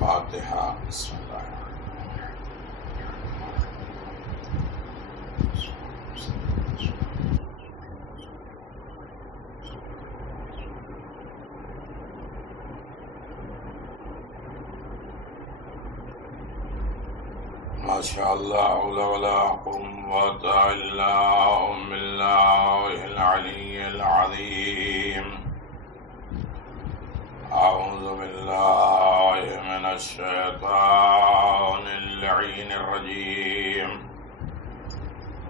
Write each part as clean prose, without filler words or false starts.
فاتحہ بسم اللہ ما شاء اللہ حول ولا قوة الا باللہ العلی العظیم اعوذ باللہ من الشیطان اللعین الرجیم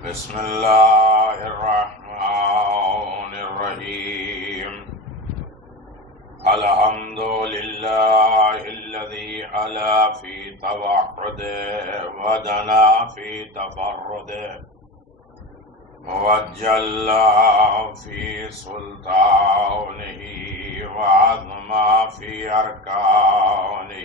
بسم اللہ الرحمن الرحیم الحمد للہ الذی علا فی توحد ودنا فی تفرد وجل فی سلطانہ وعظم فی ارکانہ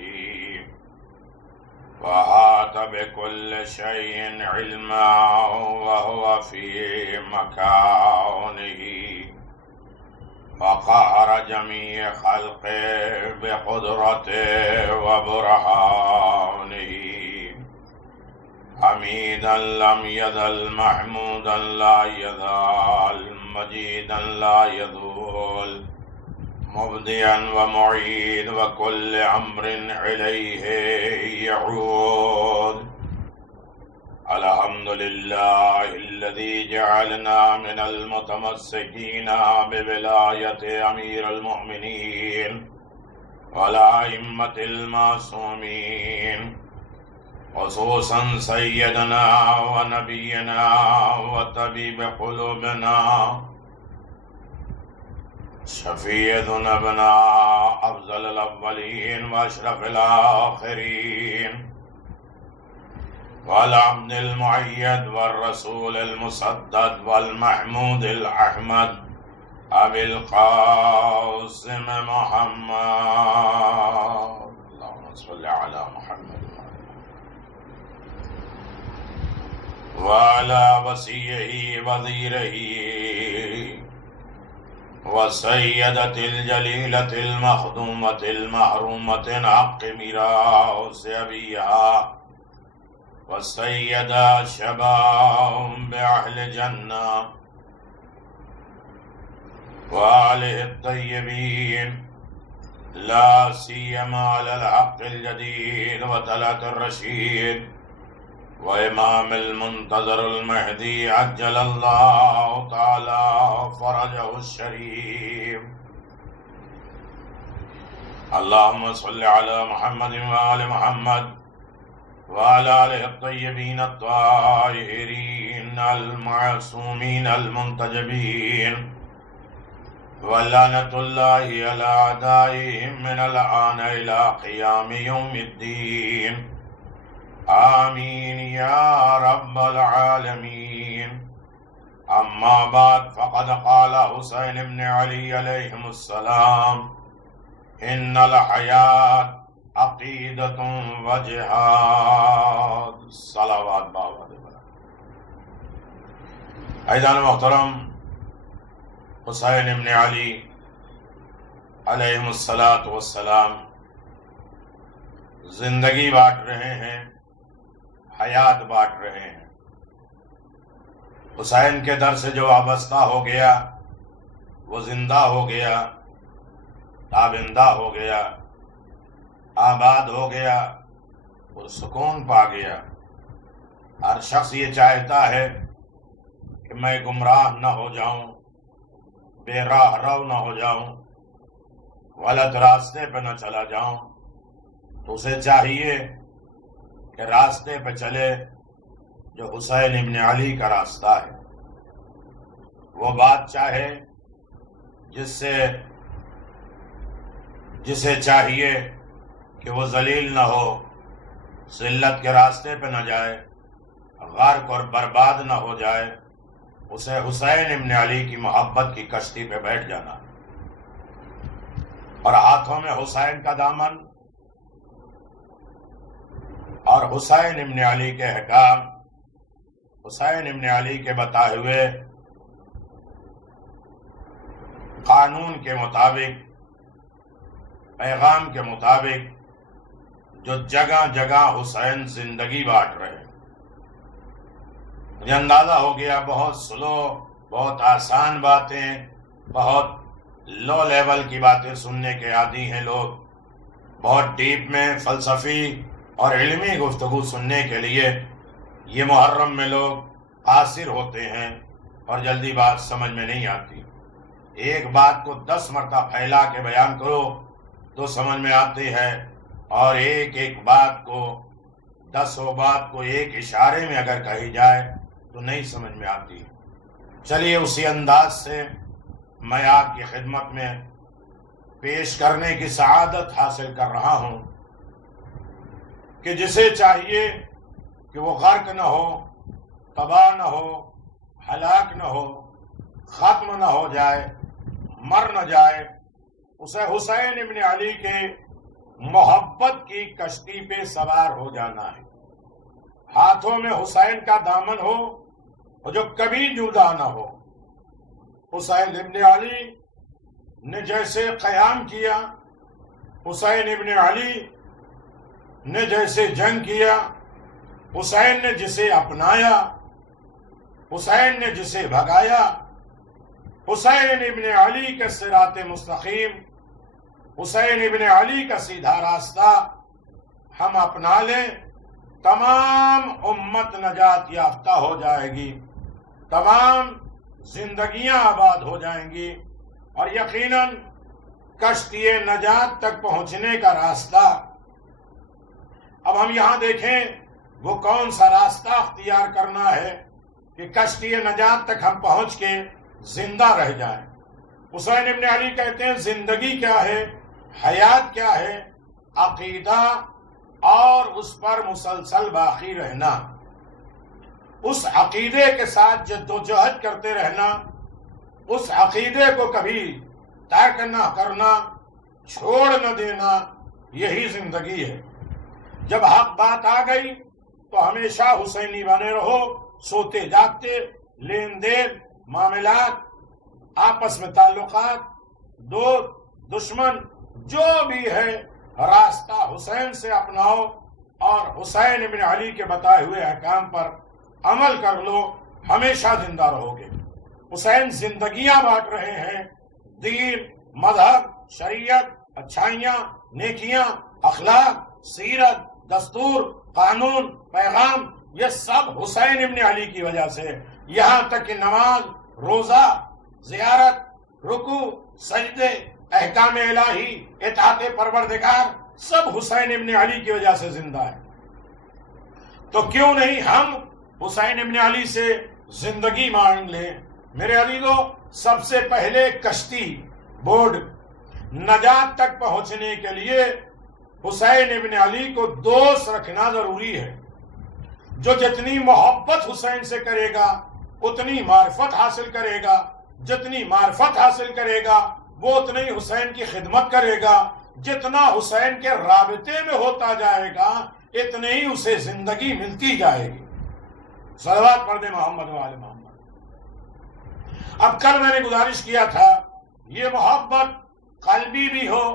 وحاط بكل شيء علما وهو في مكانه وقهر جميع خلقه بقدرته وبرهانه حميدا لم يزل محمودا لا يزال مجيدا لا يزول مبديا ومعيد وكل أمر إليه يعود الحمد لله الذي جعلنا من المتمسكين بولاية أمير المؤمنين والأئمة المعصومين خصوصا سيدنا ونبينا وطبيب قلوبنا شفیع ذنوبنا افضل الاولین واشرف الاخرین والعبد المؤید والرسول المسدد والمحمود الاحمد ابی القاسم محمد اللهم صل على محمد وعلى وصیہ وزیرہ وسیدت الجلیلت المخدومت المحرومت حق میراث ابیہا وسید شباب اہل جنہ وآلہ الطیبین لا سیما علی الحق الجدید وطلعت الرشید وإمام المنتظر المهدي عجل الله تعالى فرجه الشريف اللهم صل على محمد وآل محمد وعلى آله الطيبين الطاهرين المعصومين المنتجبين ولعنة الله على أعدائهم من الآن إلى قيام يوم الدين آمین یا رب العالمین اما بعد فقد قال حسین بن علی علیہم السلام ان الحیات عقیدۃ و جہاد صلوات بابا دے بلا عزیزان محترم حسین بن علی علیہم السلام زندگی بانٹ رہے ہیں حیات بانٹ رہے ہیں حسین کے در سے جو وابستہ ہو گیا وہ زندہ ہو گیا تابندہ ہو گیا آباد ہو گیا وہ سکون پا گیا ہر شخص یہ چاہتا ہے کہ میں گمراہ نہ ہو جاؤں بے راہ رو نہ ہو جاؤں غلط راستے پہ نہ چلا جاؤں تو اسے چاہیے کہ راستے پہ چلے جو حسین ابن علی کا راستہ ہے وہ بات چاہے جسے چاہیے کہ وہ ذلیل نہ ہو ذلت کے راستے پہ نہ جائے غرق اور برباد نہ ہو جائے اسے حسین ابن علی کی محبت کی کشتی پہ بیٹھ جانا اور ہاتھوں میں حسین کا دامن اور حسین ابن علی کے احکام حسین ابن علی کے بتائے ہوئے قانون کے مطابق پیغام کے مطابق جو جگہ جگہ حسین زندگی بانٹ رہے ہیں۔ مجھے اندازہ ہو گیا بہت سلو، بہت آسان باتیں، بہت لو لیول کی باتیں سننے کے عادی ہیں لوگ، بہت ڈیپ میں فلسفی اور علمی گفتگو سننے کے لیے یہ محرم میں لوگ قاصر ہوتے ہیں اور جلدی بات سمجھ میں نہیں آتی۔ ایک بات کو 10 مرتبہ پھیلا کے بیان کرو تو سمجھ میں آتی ہے، اور ایک بات کو 10 بات کو ایک اشارے میں اگر کہی جائے تو نہیں سمجھ میں آتی۔ چلیے اسی انداز سے میں آپ کی خدمت میں پیش کرنے کی سعادت حاصل کر رہا ہوں کہ جسے چاہیے کہ وہ غرق نہ ہو، تباہ نہ ہو، ہلاک نہ ہو، ختم نہ ہو جائے، مر نہ جائے، اسے حسین ابن علی کے محبت کی کشتی پہ سوار ہو جانا ہے۔ ہاتھوں میں حسین کا دامن ہو اور جو کبھی جدا نہ ہو۔ حسین ابن علی نے جیسے قیام کیا، حسین ابن علی نے جیسے جنگ کیا، حسین نے جسے اپنایا، حسین نے جسے بھگایا، حسین ابن علی کے صراط مستقیم، حسین ابن علی کا سیدھا راستہ ہم اپنا لیں، تمام امت نجات یافتہ ہو جائے گی، تمام زندگیاں آباد ہو جائیں گی، اور یقیناً کشتی نجات تک پہنچنے کا راستہ اب ہم یہاں دیکھیں وہ کون سا راستہ اختیار کرنا ہے کہ کشتی نجات تک ہم پہنچ کے زندہ رہ جائیں۔ حسین ابن علی کہتے ہیں زندگی کیا ہے، حیات کیا ہے، عقیدہ اور اس پر مسلسل باقی رہنا، اس عقیدے کے ساتھ جد و جہد کرتے رہنا، اس عقیدے کو کبھی ترک نہ کرنا، چھوڑ نہ دینا، یہی زندگی ہے۔ جب حق بات آ گئی تو ہمیشہ حسینی بنے رہو، سوتے جاگتے، لین دین، معاملات، آپس میں تعلقات، دوست دشمن جو بھی ہے، راستہ حسین سے اپناؤ اور حسین ابن علی کے بتائے ہوئے احکام پر عمل کر لو، ہمیشہ زندہ رہو گے۔ حسین زندگیاں بانٹ رہے ہیں، دین، مذہب، شریعت، اچھائیاں، نیکیاں، اخلاق، سیرت، دستور، قانون، پیغام، یہ سب حسین ابن علی کی وجہ سے، یہاں تک کہ نماز، روزہ، زیارت، رکوع، سجدے، احکام الہی، اطاعت پروردگار، سب حسین ابن علی کی وجہ سے زندہ ہے۔ تو کیوں نہیں ہم حسین ابن علی سے زندگی مانگ لیں؟ میرے عزیزو، سب سے پہلے کشتی، بورڈ، نجات تک پہنچنے کے لیے حسین ابن علی کو دوست رکھنا ضروری ہے۔ جو جتنی محبت حسین سے کرے گا اتنی معرفت حاصل کرے گا، جتنی معرفت حاصل کرے گا وہ اتنی حسین کی خدمت کرے گا، جتنا حسین کے رابطے میں ہوتا جائے گا اتنی ہی اسے زندگی ملتی جائے گی۔ صلوات پڑھ دیں محمد و آل محمد۔ اب کل میں نے گزارش کیا تھا یہ محبت قلبی بھی ہو،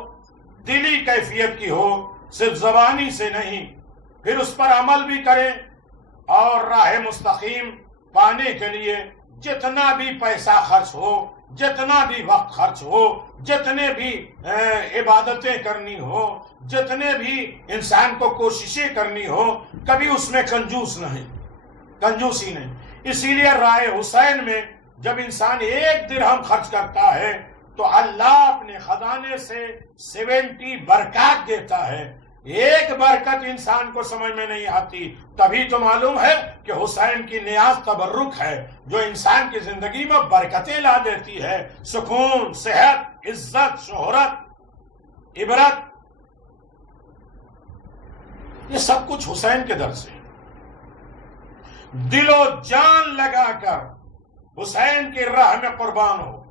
دلی کیفیت کی ہو، صرف زبانی سے نہیں، پھر اس پر عمل بھی کریں، اور راہ مستقیم پانے کے لیے جتنا بھی پیسہ خرچ ہو، جتنا بھی وقت خرچ ہو، جتنے بھی عبادتیں کرنی ہو، جتنے بھی انسان کو کوششیں کرنی ہو، کبھی اس میں کنجوسی نہیں۔ اسی لیے راہ حسین میں جب انسان 1 درہم خرچ کرتا ہے تو اللہ اپنے خزانے سے 70 برکات دیتا ہے۔ 1 برکت انسان کو سمجھ میں نہیں آتی، تبھی تو معلوم ہے کہ حسین کی نیاز تبرک ہے، جو انسان کی زندگی میں برکتیں لا دیتی ہے، سکون، صحت، عزت، شہرت، عبرت، یہ سب کچھ حسین کے در سے۔ دل و جان لگا کر حسین کی راہ میں قربان ہو،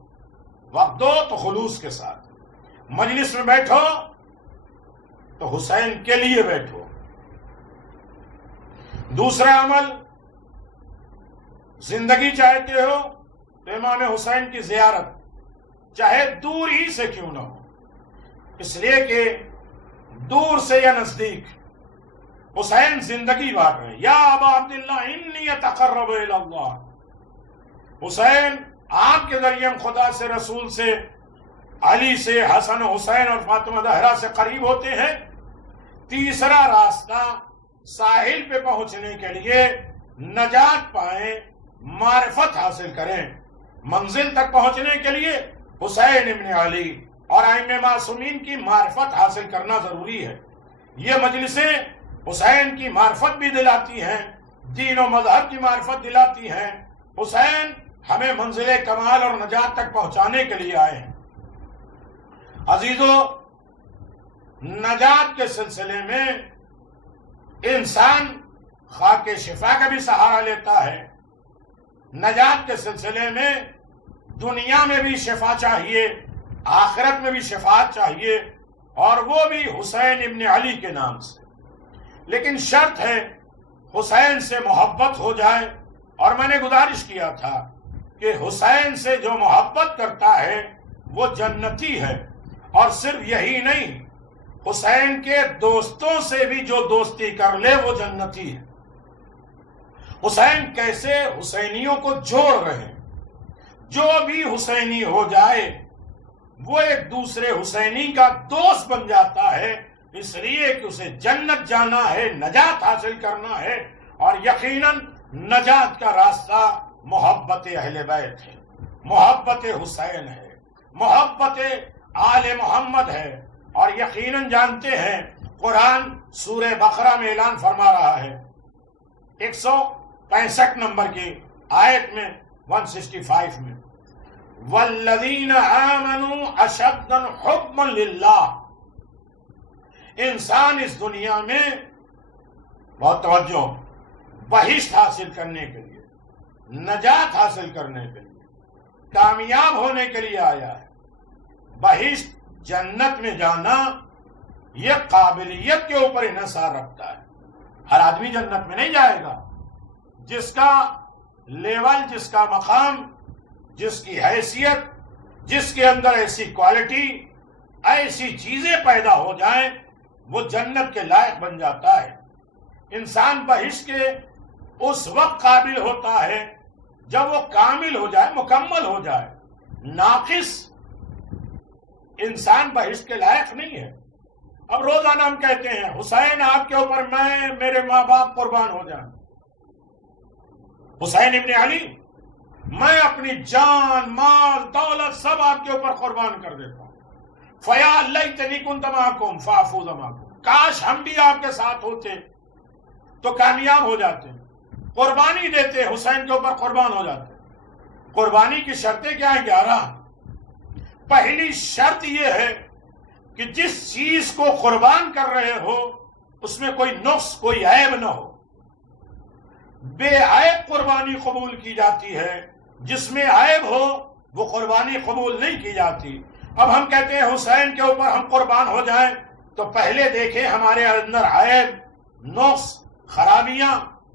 وقت دو تو خلوص کے ساتھ، مجلس میں بیٹھو تو حسین کے لیے بیٹھو۔ دوسرا عمل، زندگی چاہتے ہو تو امام حسین کی زیارت، چاہے دور ہی سے کیوں نہ ہو، اس لیے کہ دور سے یا نزدیک حسین زندگی بانٹ رہے ہیں. یا ابا عبداللہ انی اتقرب الی اللہ، حسین آپ کے ذریعے ہم خدا سے، رسول سے، علی سے، حسن حسین اور فاطمہ زہرا سے قریب ہوتے ہیں. تیسرا راستہ ساحل پہ پہنچنے کے لیے، نجات پائیں، معرفت حاصل کریں، منزل تک پہنچنے کے لیے حسین ابن علی اور ائمہ معصومین کی معرفت حاصل کرنا ضروری ہے. یہ مجلسیں حسین کی معرفت بھی دلاتی ہیں، دین و مذہب کی معرفت دلاتی ہیں. حسین ہمیں منزل کمال اور نجات تک پہنچانے کے لیے آئے ہیں. عزیزو، نجات کے سلسلے میں انسان خاک شفا کا بھی سہارا لیتا ہے. نجات کے سلسلے میں دنیا میں بھی شفا چاہیے، آخرت میں بھی شفاعت چاہیے، اور وہ بھی حسین ابن علی کے نام سے. لیکن شرط ہے حسین سے محبت ہو جائے. اور میں نے گزارش کیا تھا کہ حسین سے جو محبت کرتا ہے وہ جنتی ہے. اور صرف یہی نہیں، حسین کے دوستوں سے بھی جو دوستی کر لے وہ جنتی ہے. حسین کیسے حسینیوں کو جوڑ رہے ہیں. جو بھی حسینی ہو جائے وہ ایک دوسرے حسینی کا دوست بن جاتا ہے، اس لیے کہ اسے جنت جانا ہے، نجات حاصل کرنا ہے. اور یقیناً نجات کا راستہ محبت اہل بیت ہے، محبت حسین ہے، محبت آل محمد ہے. اور یقیناً جانتے ہیں قرآن سورہ بقرہ میں اعلان فرما رہا ہے 165 نمبر کی آیت میں 165 میں، والذین آمنوا اشد حبا للہ. انسان اس دنیا میں بہت توجہ، بہشت حاصل کرنے کے لیے، نجات حاصل کرنے کے لیے، کامیاب ہونے کے لیے آیا ہے. بہشت، جنت میں جانا، یہ قابلیت کے اوپر انحصار رکھتا ہے. ہر آدمی جنت میں نہیں جائے گا. جس کا لیول، جس کا مقام، جس کی حیثیت، جس کے اندر ایسی کوالٹی، ایسی چیزیں پیدا ہو جائیں، وہ جنت کے لائق بن جاتا ہے. انسان بہشت کے اس وقت قابل ہوتا ہے جب وہ کامل ہو جائے، مکمل ہو جائے. ناقص انسان بہشت کے لائق نہیں ہے. اب روزانہ ہم کہتے ہیں حسین آپ کے اوپر میں، میرے ماں باپ قربان ہو جائیں. حسین ابن علی، میں اپنی جان، مال، دولت سب آپ کے اوپر قربان کر دیتا ہوں. فیا لیتنی کنت معکم فافوز معکم، کاش ہم بھی آپ کے ساتھ ہوتے تو کامیاب ہو جاتے. قربانی دیتے، حسین کے اوپر قربان ہو جاتے. قربانی کی شرطیں کیا ہیں؟ 11. پہلی شرط یہ ہے کہ جس چیز کو قربان کر رہے ہو اس میں کوئی نقص، کوئی عیب نہ ہو. بے عیب قربانی قبول کی جاتی ہے، جس میں عیب ہو وہ قربانی قبول نہیں کی جاتی. اب ہم کہتے ہیں حسین کے اوپر ہم قربان ہو جائیں تو پہلے دیکھیں ہمارے اندر عیب، نقص، خرابیاں،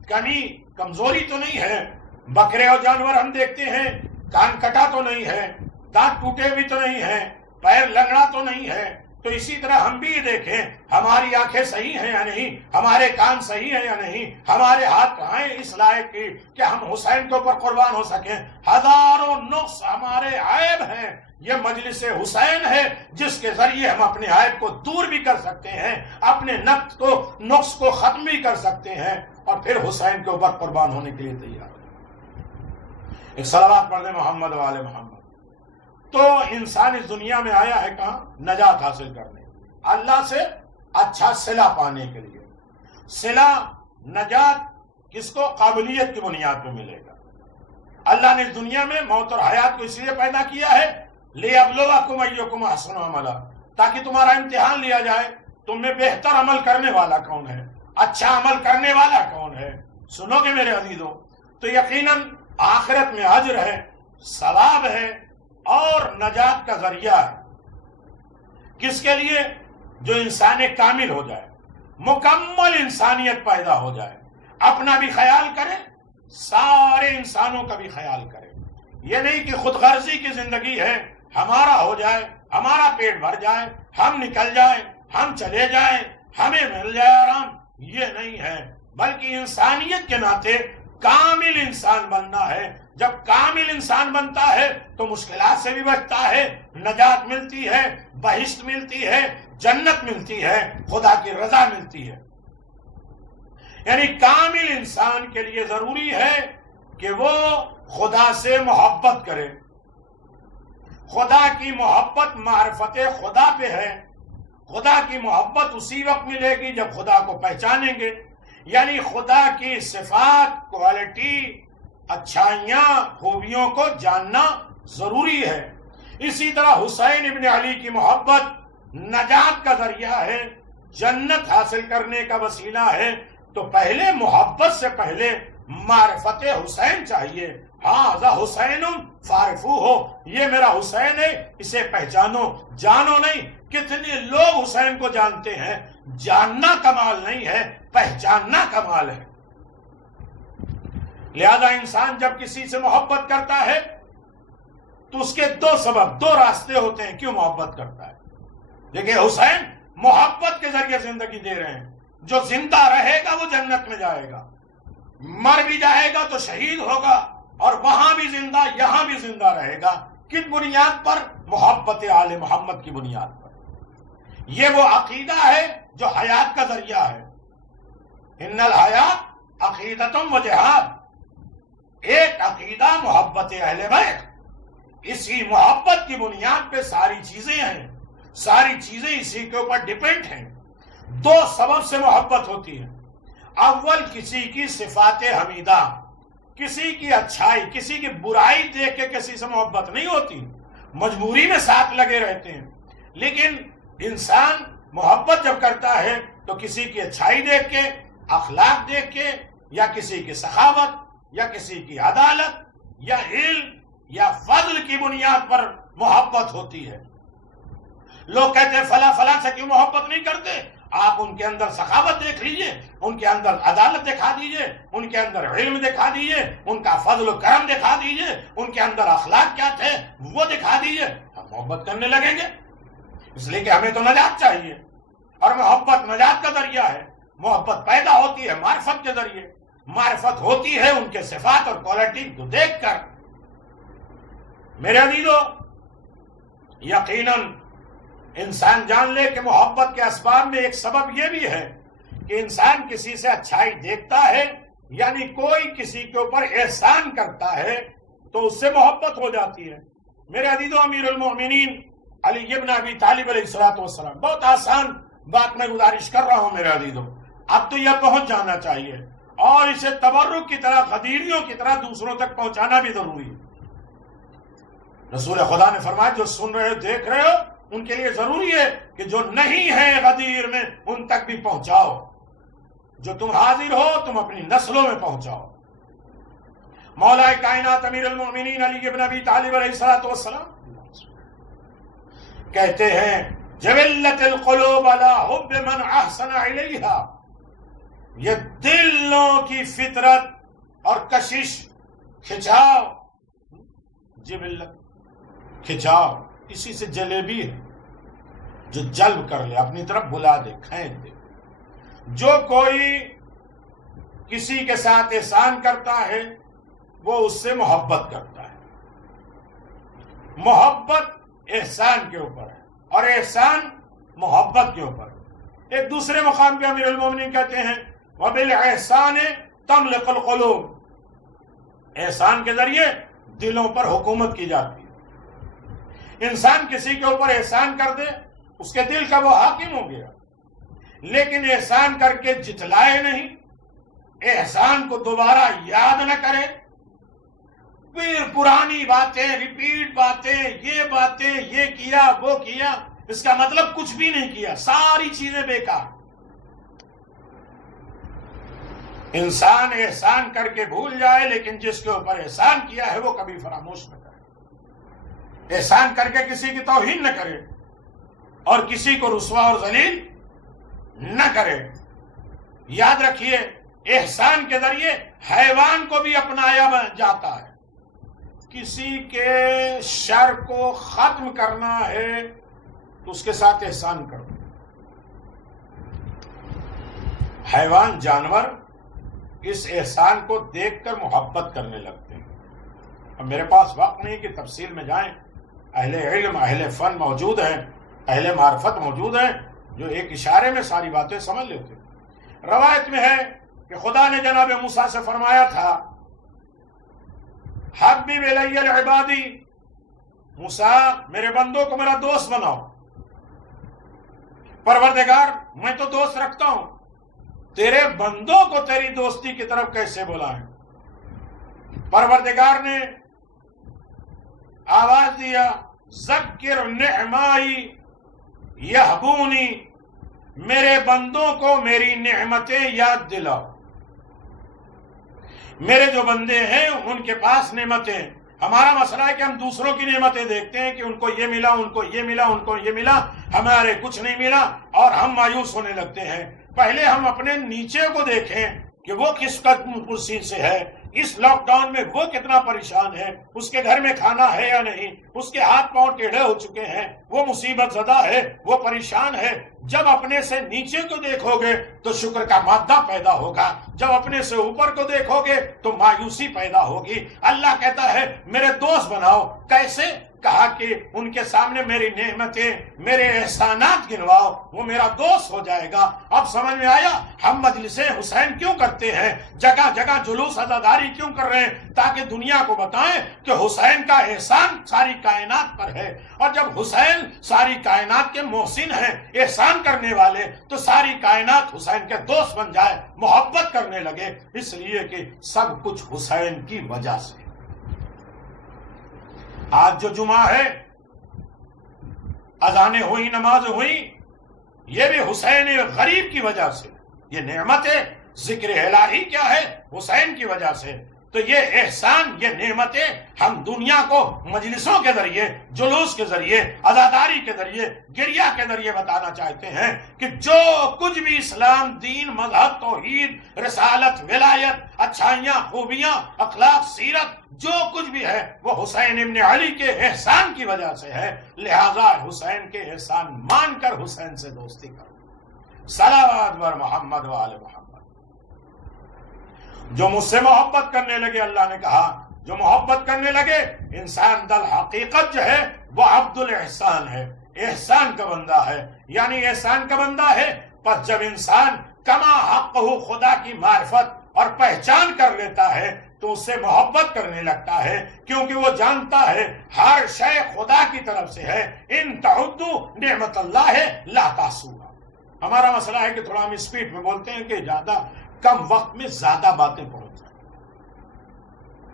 کمی، کمزوری تو نہیں ہے. بکرے اور جانور ہم دیکھتے ہیں کان کٹا تو نہیں ہے، دانت ٹوٹے بھی تو نہیں ہے، پیر لنگڑا تو نہیں ہے. تو اسی طرح ہم بھی دیکھیں ہماری آنکھیں صحیح ہیں یا نہیں، ہمارے کان صحیح ہیں یا نہیں، ہمارے ہاتھ کہاں ہیں اس لائق کی کہ ہم حسین کے اوپر قربان ہو سکیں. ہزاروں نقص ہمارے عیب ہیں. یہ مجلس حسین ہے جس کے ذریعے ہم اپنے عیب کو دور بھی کر سکتے ہیں، اپنے نقص کو ختم بھی کر سکتے ہیں، اور پھر حسین کے اوپر قربان ہونے کے لیے تیار ہیں. ایک صلوات پڑھ دیں محمد والے محمد. تو انسان اس دنیا میں آیا ہے کہاں؟ نجات حاصل کرنے، اللہ سے اچھا صلہ پانے کے لیے. صلہ، نجات کس کو؟ قابلیت کی بنیاد پہ ملے گا. اللہ نے اس دنیا میں موت اور حیات کو اس لیے پیدا کیا ہے لِيَبْلُوَكُمْ أَيُّكُمْ أَحْسَنُ عَمَلًا، تاکہ تمہارا امتحان لیا جائے تم میں بہتر عمل کرنے والا کون ہے، اچھا عمل کرنے والا کون ہے. سنو گے میرے عزیزو، تو یقیناً آخرت میں اجر ہے، ثواب ہے اور نجات کا ذریعہ ہے. کس کے لیے؟ جو انسان کامل ہو جائے، مکمل انسانیت پیدا ہو جائے، اپنا بھی خیال کرے، سارے انسانوں کا بھی خیال کرے. یہ نہیں کہ خود غرضی کی زندگی ہے، ہمارا ہو جائے، ہمارا پیٹ بھر جائے، ہم نکل جائیں، ہم چلے جائیں، ہمیں مل جائے آرام. یہ نہیں ہے، بلکہ انسانیت کے ناطے کامل انسان بننا ہے۔ جب کامل انسان بنتا ہے تو مشکلات سے بھی بچتا ہے، نجات ملتی ہے، بہشت ملتی ہے، جنت ملتی ہے، خدا کی رضا ملتی ہے۔ یعنی کامل انسان کے لیے ضروری ہے کہ وہ خدا سے محبت کرے۔ خدا کی محبت معرفت خدا پہ ہے۔ خدا کی محبت اسی وقت ملے گی جب خدا کو پہچانیں گے، یعنی خدا کی صفات، کوالٹی، اچھائیاں، خوبیوں کو جاننا ضروری ہے۔ اسی طرح حسین ابن علی کی محبت نجات کا ذریعہ ہے، جنت حاصل کرنے کا وسیلہ ہے۔ تو پہلے محبت سے پہلے معرفت حسین چاہیے۔ ہاں ذا حسین فارفو ہو، یہ میرا حسین ہے، اسے پہچانو، جانو نہیں۔ کتنے لوگ حسین کو جانتے ہیں، جاننا کمال نہیں ہے، پہچاننا کمال ہے۔ لہذا انسان جب کسی سے محبت کرتا ہے تو اس کے دو سبب، دو راستے ہوتے ہیں کیوں محبت کرتا ہے۔ دیکھیں حسین محبت کے ذریعے زندگی دے رہے ہیں، جو زندہ رہے گا وہ جنت میں جائے گا، مر بھی جائے گا تو شہید ہوگا، اور وہاں بھی زندہ یہاں بھی زندہ رہے گا۔ کن بنیاد پر؟ محبت آل محمد کی بنیاد پر۔ یہ وہ عقیدہ ہے جو حیات کا ذریعہ ہے۔ ان الحیات عقیدتم و جہاد، ایک عقیدہ محبت اہل بیت، اسی محبت کی بنیاد پہ ساری چیزیں ہیں، ساری چیزیں اسی کے اوپر ڈیپینڈ ہیں۔ دو سبب سے محبت ہوتی ہے۔ اول کسی کی صفات حمیدہ، کسی کی اچھائی، کسی کی برائی دیکھ کے کسی سے محبت نہیں ہوتی، مجبوری میں ساتھ لگے رہتے ہیں۔ لیکن انسان محبت جب کرتا ہے تو کسی کی اچھائی دیکھ کے، اخلاق دیکھ کے، یا کسی کی سخاوت، یا کسی کی عدالت، یا علم، یا فضل کی بنیاد پر محبت ہوتی ہے۔ لوگ کہتے ہیں فلاں فلاں سے کیوں محبت نہیں کرتے؟ آپ ان کے اندر سخاوت دیکھ لیجئے، ان کے اندر عدالت دکھا دیجئے، ان کے اندر علم دکھا دیجئے، ان کا فضل و کرم دکھا دیجئے، ان کے اندر اخلاق کیا تھے وہ دکھا دیجئے، ہم محبت کرنے لگیں گے۔ اس لیے کہ ہمیں تو نجات چاہیے، اور محبت نجات کا ذریعہ ہے۔ محبت پیدا ہوتی ہے معرفت کے ذریعے، معرفت ہوتی ہے ان کے صفات اور کوالٹی کو دیکھ کر۔ میرے عزیزو، یقیناً انسان جان لے کہ محبت کے اسباب میں ایک سبب یہ بھی ہے کہ انسان کسی سے اچھائی دیکھتا ہے، یعنی کوئی کسی کے اوپر احسان کرتا ہے تو اس سے محبت ہو جاتی ہے۔ میرے عزیزو، امیر المومنین علی ابن ابی طالب علیہ السلام، بہت آسان بات میں گزارش کر رہا ہوں میرے عزیزو، اب تو یہ پہنچ جانا چاہیے، اور اسے تبرک کی طرح، غدیریوں کی طرح دوسروں تک پہنچانا بھی ضروری ہے۔ رسول خدا نے فرمایا جو سن رہے ہو، دیکھ رہے ہو، ان کے لیے ضروری ہے کہ جو نہیں ہے غدیر میں ان تک بھی پہنچاؤ، جو تم حاضر ہو تم اپنی نسلوں میں پہنچاؤ۔ مولا کائنات امیر المومنین علی ابن ابی طالب علیہ السلام کہتے ہیں جبلت القلوب علی حب من احسن الیہا، یہ دلوں کی فطرت اور کشش، کھچاؤ، جبلت کھچاؤ، اسی سے جلیبی ہے جو جلب کر لے، اپنی طرف بلا دے، کھینچ دے۔ جو کوئی کسی کے ساتھ احسان کرتا ہے وہ اس سے محبت کرتا ہے۔ محبت احسان کے اوپر ہے اور احسان محبت کے اوپر ہے۔ ایک دوسرے مقام پہ امیر المومنین کہتے ہیں وَبِالْإِحْسَانِ تَمْلِقُ الْقُلُوبِ، احسان کے ذریعے دلوں پر حکومت کی جاتی ہے۔ انسان کسی کے اوپر احسان کر دے، اس کے دل کا وہ حاکم ہو گیا، لیکن احسان کر کے جتلائے نہیں، احسان کو دوبارہ یاد نہ کرے، پھر پرانی باتیں، ریپیٹ باتیں، یہ کیا وہ کیا، اس کا مطلب کچھ بھی نہیں کیا، ساری چیزیں بیکار۔ انسان احسان کر کے بھول جائے، لیکن جس کے اوپر احسان کیا ہے وہ کبھی فراموش نہ کرے۔ احسان کر کے کسی کی توہین نہ کرے اور کسی کو رسوا اور ذلیل نہ کرے۔ یاد رکھیے، احسان کے ذریعے حیوان کو بھی اپنایا جاتا ہے۔ کسی کے شر کو ختم کرنا ہے تو اس کے ساتھ احسان کرو۔ حیوان جانور اس احسان کو دیکھ کر محبت کرنے لگتے ہیں۔ اب میرے پاس وقت نہیں کہ تفصیل میں جائیں، اہل علم اہل فن موجود ہیں، اہل معرفت موجود ہیں جو ایک اشارے میں ساری باتیں سمجھ لیتے ہیں۔ روایت میں ہے کہ خدا نے جناب موسیٰ سے فرمایا تھا حبب الی العبادی، موسیٰ میرے بندوں کو میرا دوست بناؤ۔ پروردگار میں تو دوست رکھتا ہوں، تیرے بندوں کو تیری دوستی کی طرف کیسے بلائیں؟ پروردگار نے آواز دیا ذکر نعمائی یہبونی، میرے بندوں کو میری نعمتیں یاد دلاؤ۔ میرے جو بندے ہیں ان کے پاس نعمتیں، ہمارا مسئلہ ہے کہ ہم دوسروں کی نعمتیں دیکھتے ہیں کہ ان کو یہ ملا، ان کو یہ ملا، ان کو یہ ملا، ہمارے کچھ نہیں ملا اور ہم مایوس ہونے لگتے ہیں۔ پہلے ہم اپنے نیچے کو دیکھیں کہ وہ کس قدر کرسی سے ہے، اس لاک ڈاؤن میں وہ کتنا پریشان ہے، اس کے گھر میں کھانا ہے یا نہیں، اس کے ہاتھ پاؤں ٹیڑھے ہو چکے ہیں، وہ مصیبت زدہ ہے، وہ پریشان ہے۔ جب اپنے سے نیچے کو دیکھو گے تو شکر کا مادہ پیدا ہوگا، جب اپنے سے اوپر کو دیکھو گے تو مایوسی پیدا ہوگی۔ اللہ کہتا ہے میرے دوست بناؤ، کیسے؟ کہا کہ ان کے سامنے میری نعمتیں، میرے احسانات گنواؤ، وہ میرا دوست ہو جائے گا۔ اب سمجھ میں آیا ہم مجلس حسین کیوں کرتے ہیں، جگہ جگہ جلوس عزاداری کیوں کر رہے ہیں؟ تاکہ دنیا کو بتائیں کہ حسین کا احسان ساری کائنات پر ہے، اور جب حسین ساری کائنات کے محسن ہیں، احسان کرنے والے، تو ساری کائنات حسین کے دوست بن جائے، محبت کرنے لگے، اس لیے کہ سب کچھ حسین کی وجہ سے۔ آج جو جمعہ ہے، اذانیں ہوئی، نماز ہوئی، یہ بھی حسین غریب کی وجہ سے۔ یہ نعمت ہے، ذکر الہی کیا ہے؟ حسین کی وجہ سے۔ تو یہ احسان، یہ نعمتیں ہم دنیا کو مجلسوں کے ذریعے، جلوس کے ذریعے، عزاداری کے ذریعے، گریہ کے ذریعے بتانا چاہتے ہیں کہ جو کچھ بھی اسلام، دین، مذہب، توحید، رسالت، ولایت، اچھائیاں، خوبیاں، اخلاق، سیرت، جو کچھ بھی ہے وہ حسین ابن علی کے احسان کی وجہ سے ہے۔ لہذا حسین کے احسان مان کر حسین سے دوستی کرو۔ صلوات بر محمد و آل محمد۔ جو مجھ سے محبت کرنے لگے، اللہ نے کہا جو محبت کرنے لگے، انسان دل حقیقت جو ہے وہ عبد الاحسان ہے، احسان کا بندہ ہے، یعنی احسان کا بندہ ہے۔ پس جب انسان کما حق خدا کی معرفت اور پہچان کر لیتا ہے تو اس سے محبت کرنے لگتا ہے، کیونکہ وہ جانتا ہے ہر شے خدا کی طرف سے ہے۔ ان تعدوا نعمت اللہ لا تحصوها۔ ہمارا مسئلہ ہے کہ تھوڑا ہم اسپیڈ میں بولتے ہیں کہ زیادہ کم وقت میں زیادہ باتیں پہنچ جائیں،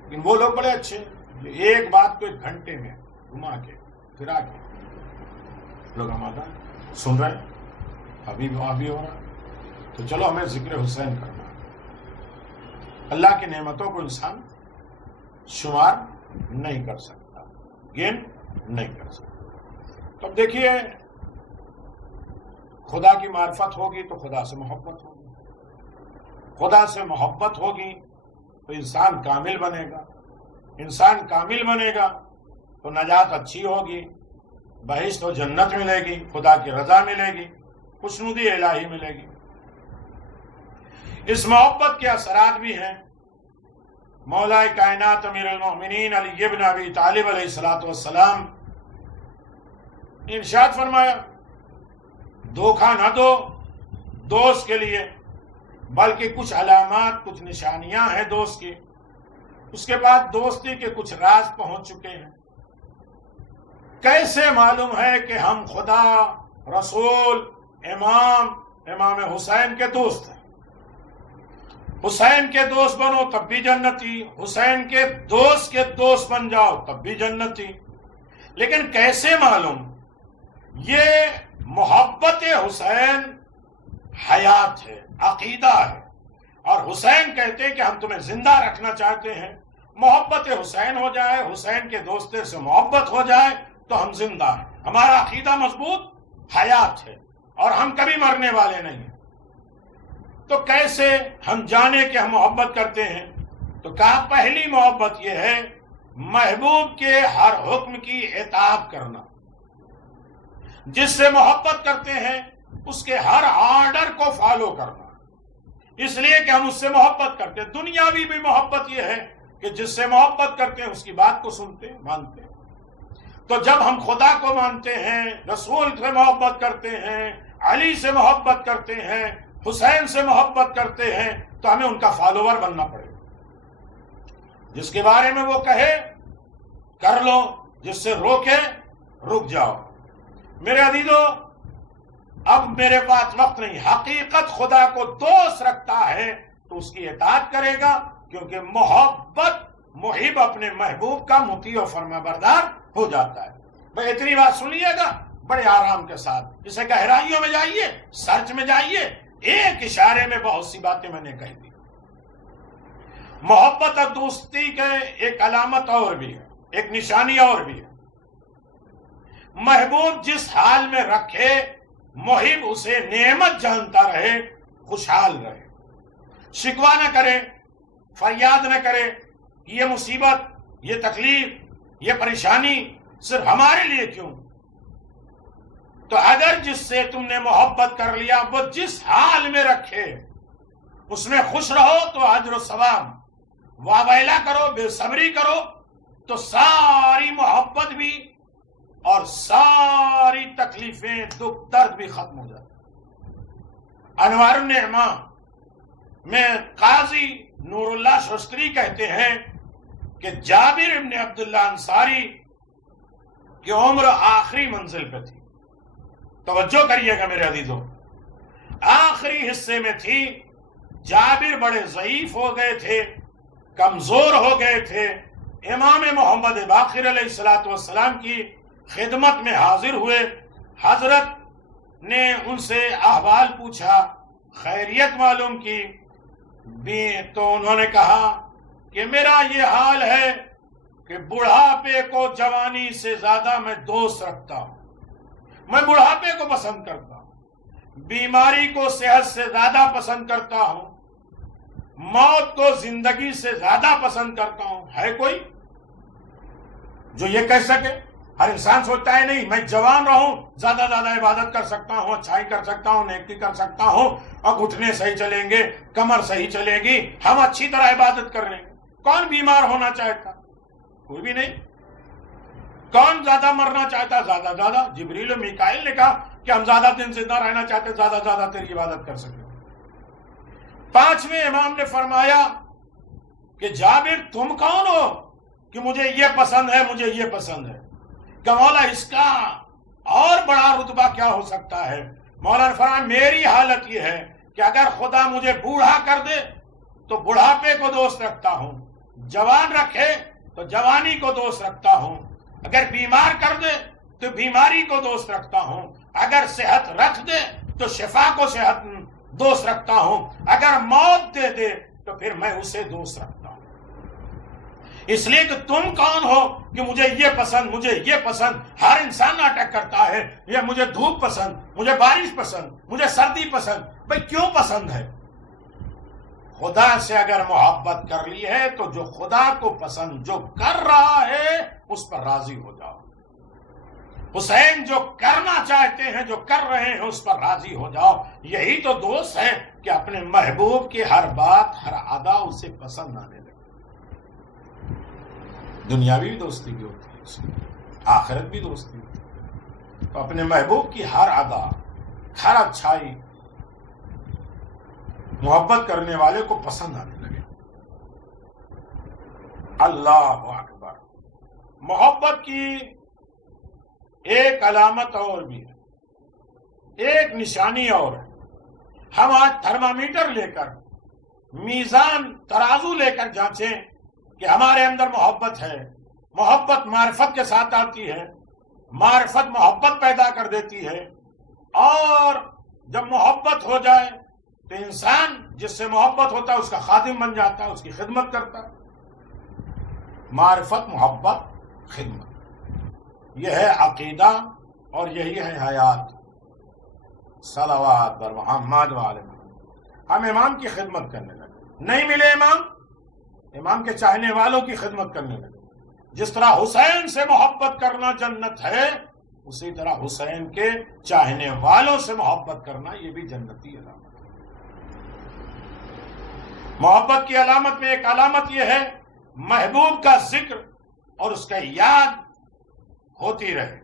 لیکن وہ لوگ بڑے اچھے ہیں جو ایک بات کو ایک گھنٹے میں گھما کے پھرا کے لوگ ہمارا سن رہے ہیں، ابھی ہو رہا۔ تو چلو ہمیں ذکر حسین کرنا ہے۔ اللہ کی نعمتوں کو انسان شمار نہیں کر سکتا، گن نہیں کر سکتا۔ تو اب دیکھیے، خدا کی معرفت ہوگی تو خدا سے محبت ہوگی، خدا سے محبت ہوگی تو انسان کامل بنے گا، انسان کامل بنے گا تو نجات اچھی ہوگی، بہشت و جنت ملے گی، خدا کی رضا ملے گی، خوشنودی الہی ملے گی۔ اس محبت کے اثرات بھی ہیں۔ مولا کائنات امیر المؤمنین علی بن ابی طالب علیہ السلام ارشاد فرمایا دھوکہ نہ دو دوست کے لیے، بلکہ کچھ علامات، کچھ نشانیاں ہیں دوست کی، اس کے بعد دوستی کے کچھ راز پہنچ چکے ہیں۔ کیسے معلوم ہے کہ ہم خدا، رسول، امام حسین کے دوست ہیں؟ حسین کے دوست بنو تب بھی جنتی، حسین کے دوست بن جاؤ تب بھی جنتی۔ لیکن کیسے معلوم؟ یہ محبت حسین حیات ہے، عقیدہ ہے، اور حسین کہتے ہیں کہ ہم تمہیں زندہ رکھنا چاہتے ہیں۔ محبت حسین ہو جائے، حسین کے دوستے سے محبت ہو جائے تو ہم زندہ ہیں، ہمارا عقیدہ مضبوط، حیات ہے، اور ہم کبھی مرنے والے نہیں ہیں۔ تو کیسے ہم جانے کہ ہم محبت کرتے ہیں؟ تو کہا پہلی محبت یہ ہے محبوب کے ہر حکم کی اطاعت کرنا۔ جس سے محبت کرتے ہیں اس کے ہر آرڈر کو فالو کرنا، اس لیے کہ ہم اس سے محبت کرتے ہیں۔ دنیاوی بھی محبت یہ ہے کہ جس سے محبت کرتے ہیں اس کی بات کو سنتے ہیں، مانتے ہیں۔ تو جب ہم خدا کو مانتے ہیں، رسول سے محبت کرتے ہیں، علی سے محبت کرتے ہیں، حسین سے محبت کرتے ہیں، تو ہمیں ان کا فالوور بننا پڑے گا۔ جس کے بارے میں وہ کہے کر لو، جس سے روکے رک جاؤ۔ میرے عزیزو، اب میرے پاس وقت نہیں۔ حقیقت خدا کو دوست رکھتا ہے تو اس کی اطاعت کرے گا، کیونکہ محب اپنے محبوب کا مطیع و فرما بردار ہو جاتا ہے۔ بھئی اتنی بات سنیے گا بڑے آرام کے ساتھ، اسے گہرائیوں میں جائیے، سرچ میں جائیے، ایک اشارے میں بہت سی باتیں میں نے کہہ دی۔ محبت اور دوستی کے ایک علامت اور بھی ہے، ایک نشانی اور بھی ہے۔ محبوب جس حال میں رکھے، محب اسے نعمت جانتا رہے، خوشحال رہے، شکوہ نہ کرے، فریاد نہ کرے کہ یہ مصیبت، یہ تکلیف، یہ پریشانی صرف ہمارے لیے کیوں؟ تو اگر جس سے تم نے محبت کر لیا وہ جس حال میں رکھے اس میں خوش رہو تو اجر و ثواب، واویلا کرو، بے صبری کرو تو ساری محبت بھی اور ساری تکلیفیں، دکھ درد بھی ختم ہو جاتے۔ انوار النعمہ میں قاضی نور اللہ شستری کہتے ہیں کہ جابر ابن عبداللہ انصاری کی عمر آخری منزل پہ تھی۔ توجہ کریے گا میرے عزیزو، آخری حصے میں تھی۔ جابر بڑے ضعیف ہو گئے تھے، کمزور ہو گئے تھے۔ امام محمد باقر علیہ السلام کی خدمت میں حاضر ہوئے۔ حضرت نے ان سے احوال پوچھا، خیریت معلوم کی بھی، تو انہوں نے کہا کہ میرا یہ حال ہے کہ بڑھاپے کو جوانی سے زیادہ میں دوست رکھتا ہوں۔ میں بڑھاپے کو پسند کرتا ہوں، بیماری کو صحت سے زیادہ پسند کرتا ہوں، موت کو زندگی سے زیادہ پسند کرتا ہوں۔ ہے کوئی جو یہ کہہ سکے؟ ہر انسان سوچتا ہے نہیں میں جوان رہوں، زیادہ زیادہ عبادت کر سکتا ہوں، اچھائی کر سکتا ہوں، نیکی کر سکتا ہوں، اور گھٹنے صحیح چلیں گے، کمر صحیح چلے گی، ہم اچھی طرح عبادت کر لیں گے۔ کون بیمار ہونا چاہتا؟ کوئی بھی نہیں۔ کون زیادہ مرنا چاہتا؟ زیادہ جبریل و میکائیل نے کہا کہ ہم زیادہ دن زندہ رہنا چاہتے، زیادہ تیری عبادت کر سکیں۔ پانچویں امام نے فرمایا کہ جابر تم کون ہو کہ مجھے یہ پسند ہے، مجھے یہ پسند ہے؟ کہ مولا اس کا اور بڑا رتبہ کیا ہو سکتا ہے؟ مولا نے فرمایا میری حالت یہ ہے کہ اگر خدا مجھے بوڑھا کر دے تو بڑھاپے کو دوست رکھتا ہوں، جوان رکھے تو جوانی کو دوست رکھتا ہوں، اگر بیمار کر دے تو بیماری کو دوست رکھتا ہوں، اگر صحت رکھ دے تو شفا کو صحت دوست رکھتا ہوں، اگر موت دے دے تو پھر میں اسے دوست رکھتا ہوں۔ اس لیے کہ تم کون ہو کہ مجھے یہ پسند، مجھے یہ پسند؟ ہر انسان ناٹک کرتا ہے، یہ مجھے دھوپ پسند، مجھے بارش پسند، مجھے سردی پسند۔ بھئی کیوں پسند ہے؟ خدا سے اگر محبت کر لی ہے تو جو خدا کو پسند جو کر رہا ہے اس پر راضی ہو جاؤ۔ حسین جو کرنا چاہتے ہیں، جو کر رہے ہیں، اس پر راضی ہو جاؤ۔ یہی تو دوست ہے کہ اپنے محبوب کی ہر بات، ہر ادا اسے پسند آنے لگے۔ دنیاوی بھی دوستی بھی ہوتی ہے، اس میں آخرت بھی دوستی ہوتی ہے۔ تو اپنے محبوب کی ہر ادا، ہر اچھائی محبت کرنے والے کو پسند آنے لگے۔ اللہ اکبر۔ محبت کی ایک علامت اور بھی ہے، ایک نشانی اور ہے۔ ہم آج تھرمامیٹر لے کر، میزان ترازو لے کر جانچیں کہ ہمارے اندر محبت ہے۔ محبت معرفت کے ساتھ آتی ہے، معرفت محبت پیدا کر دیتی ہے، اور جب محبت ہو جائے تو انسان جس سے محبت ہوتا ہے اس کا خادم بن جاتا ہے، اس کی خدمت کرتا ہے۔ معرفت، محبت، خدمت، یہ ہے عقیدہ اور یہی ہے حیات۔ صلوات بر محمد وعلی محمد۔ ہم امام کی خدمت کرنے لگے، نہیں ملے امام کے چاہنے والوں کی خدمت کرنے لگے۔ جس طرح حسین سے محبت کرنا جنت ہے، اسی طرح حسین کے چاہنے والوں سے محبت کرنا یہ بھی جنتی علامت ہے۔ محبت کی علامت میں ایک علامت یہ ہے محبوب کا ذکر اور اس کا یاد ہوتی رہے.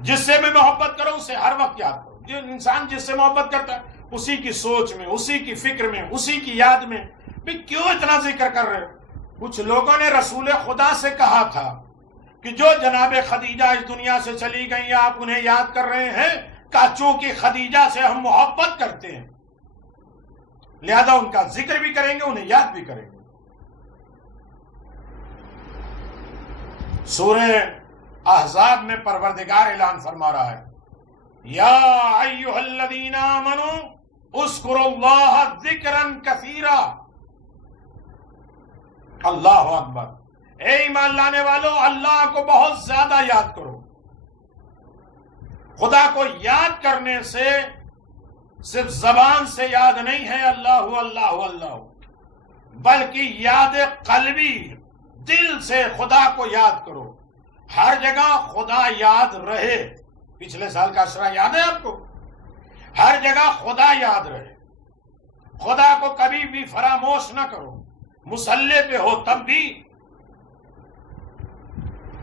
جس سے میں محبت کروں اسے ہر وقت یاد کرو. جو انسان جس سے محبت کرتا ہے اسی کی سوچ میں، اسی کی فکر میں، اسی کی یاد میں بھی کیوں اتنا ذکر کر رہے ہو؟ کچھ لوگوں نے رسول خدا سے کہا تھا کہ جو جناب خدیجہ اس دنیا سے چلی گئی آپ انہیں یاد کر رہے ہیں. کہ چونکہ خدیجہ سے ہم محبت کرتے ہیں لہذا ان کا ذکر بھی کریں گے، انہیں یاد بھی کریں گے. سورہ احزاب میں پروردگار اعلان فرما رہا ہے یا ایھا الذین آمنوا اذکروا اللہ ذکرا کثیرا. اللہ اکبر. اے ایمان لانے والو، اللہ کو بہت زیادہ یاد کرو. خدا کو یاد کرنے سے صرف زبان سے یاد نہیں ہے اللہ اللہ اللہ، بلکہ یاد قلبی، دل سے خدا کو یاد کرو. ہر جگہ خدا یاد رہے. پچھلے سال کا عشرہ یاد ہے آپ کو؟ ہر جگہ خدا یاد رہے. خدا کو کبھی بھی فراموش نہ کرو. مصلی پہ ہو تب بھی،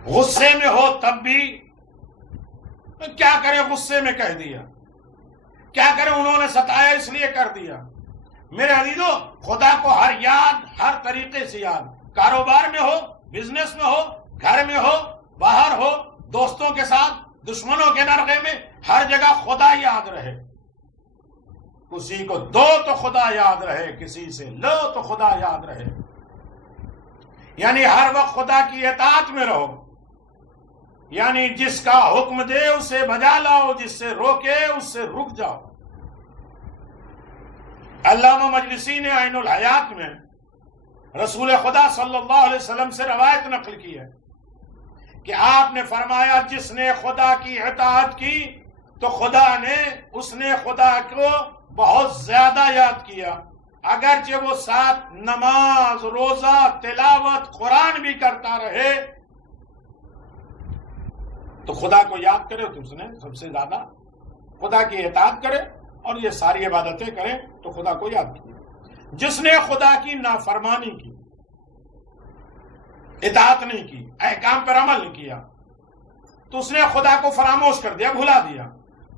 غصے میں ہو تب بھی. کیا کرے غصے میں کہہ دیا، کیا کرے انہوں نے ستایا اس لیے کر دیا. میرے عزیزو، خدا کو ہر یاد، ہر طریقے سے یاد. کاروبار میں ہو، بزنس میں ہو، گھر میں ہو، باہر ہو، دوستوں کے ساتھ، دشمنوں کے نرغے میں، ہر جگہ خدا یاد رہے. کسی کو دو تو خدا یاد رہے، کسی سے لو تو خدا یاد رہے. یعنی ہر وقت خدا کی اطاعت میں رہو. یعنی جس کا حکم دے اسے بجا لاؤ، جس سے روکے اس سے رک جاؤ. علامہ مجلسی نے عین الحیات میں رسول خدا صلی اللہ علیہ وسلم سے روایت نقل کی ہے کہ آپ نے فرمایا جس نے خدا کی اطاعت کی تو خدا نے خدا کو بہت زیادہ یاد کیا. اگرچہ وہ ساتھ نماز، روزہ، تلاوت، قرآن بھی کرتا رہے تو خدا کو یاد کرے تو اس نے سب سے زیادہ خدا کی اطاعت کرے اور یہ ساری عبادتیں کرے تو خدا کو یاد کیا. جس نے خدا کی نافرمانی کی، اطاعت نہیں کی، احکام پر عمل نہیں کیا تو اس نے خدا کو فراموش کر دیا، بھلا دیا.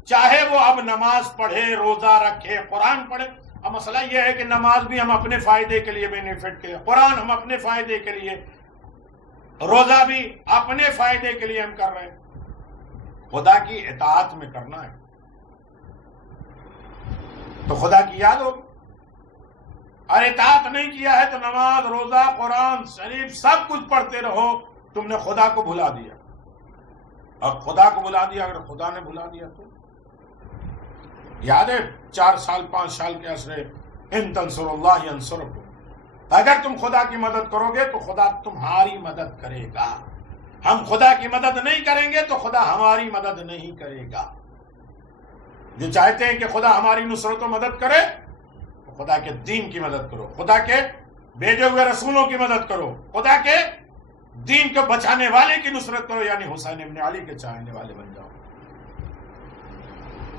چاہے وہ اب نماز پڑھے، روزہ رکھے، قرآن پڑھے. اب مسئلہ یہ ہے کہ نماز بھی ہم اپنے فائدے کے لیے بینیفٹ کے، قرآن ہم اپنے فائدے کے لیے، روزہ بھی اپنے فائدے کے لیے ہم کر رہے ہیں. خدا کی اطاعت میں کرنا ہے تو خدا کی یاد ہوگی. اور اطاعت نہیں کیا ہے تو نماز، روزہ، قرآن شریف سب کچھ پڑھتے رہو، تم نے خدا کو بھلا دیا. اور خدا کو بھلا دیا، اگر خدا نے بھلا دیا تو یاد ہے 4 سال 5 سال کے عرصے ان تنصروا اللہ ینصرکم. اگر تم خدا کی مدد کرو گے تو خدا تمہاری مدد کرے گا. ہم خدا کی مدد نہیں کریں گے تو خدا ہماری مدد نہیں کرے گا. جو چاہتے ہیں کہ خدا ہماری نصرت و مدد کرے تو خدا کے دین کی مدد کرو، خدا کے بھیجے ہوئے رسولوں کی مدد کرو، خدا کے دین کو بچانے والے کی نصرت کرو. یعنی حسین ابن علی کے چاہنے والے بن جاؤ.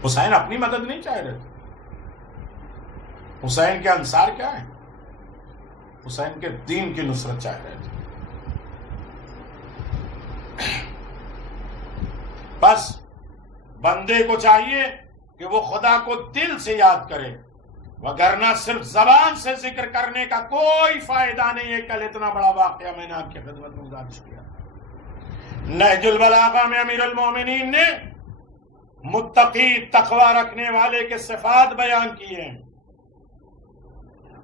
حسین اپنی مدد نہیں چاہ رہے تھے. حسین کے انصار کیا ہیں؟ حسین کے دین کی نصرت چاہ رہے تھے. بس بندے کو چاہیے کہ وہ خدا کو دل سے یاد کرے، وگرنہ صرف زبان سے ذکر کرنے کا کوئی فائدہ نہیں ہے. کل اتنا بڑا واقعہ میں نے آپ کی خدمت میں گزارش کیا. نہج البلاغہ میں امیر المومنین نے متقی، تقوی رکھنے والے کے صفات بیان کیے ہیں.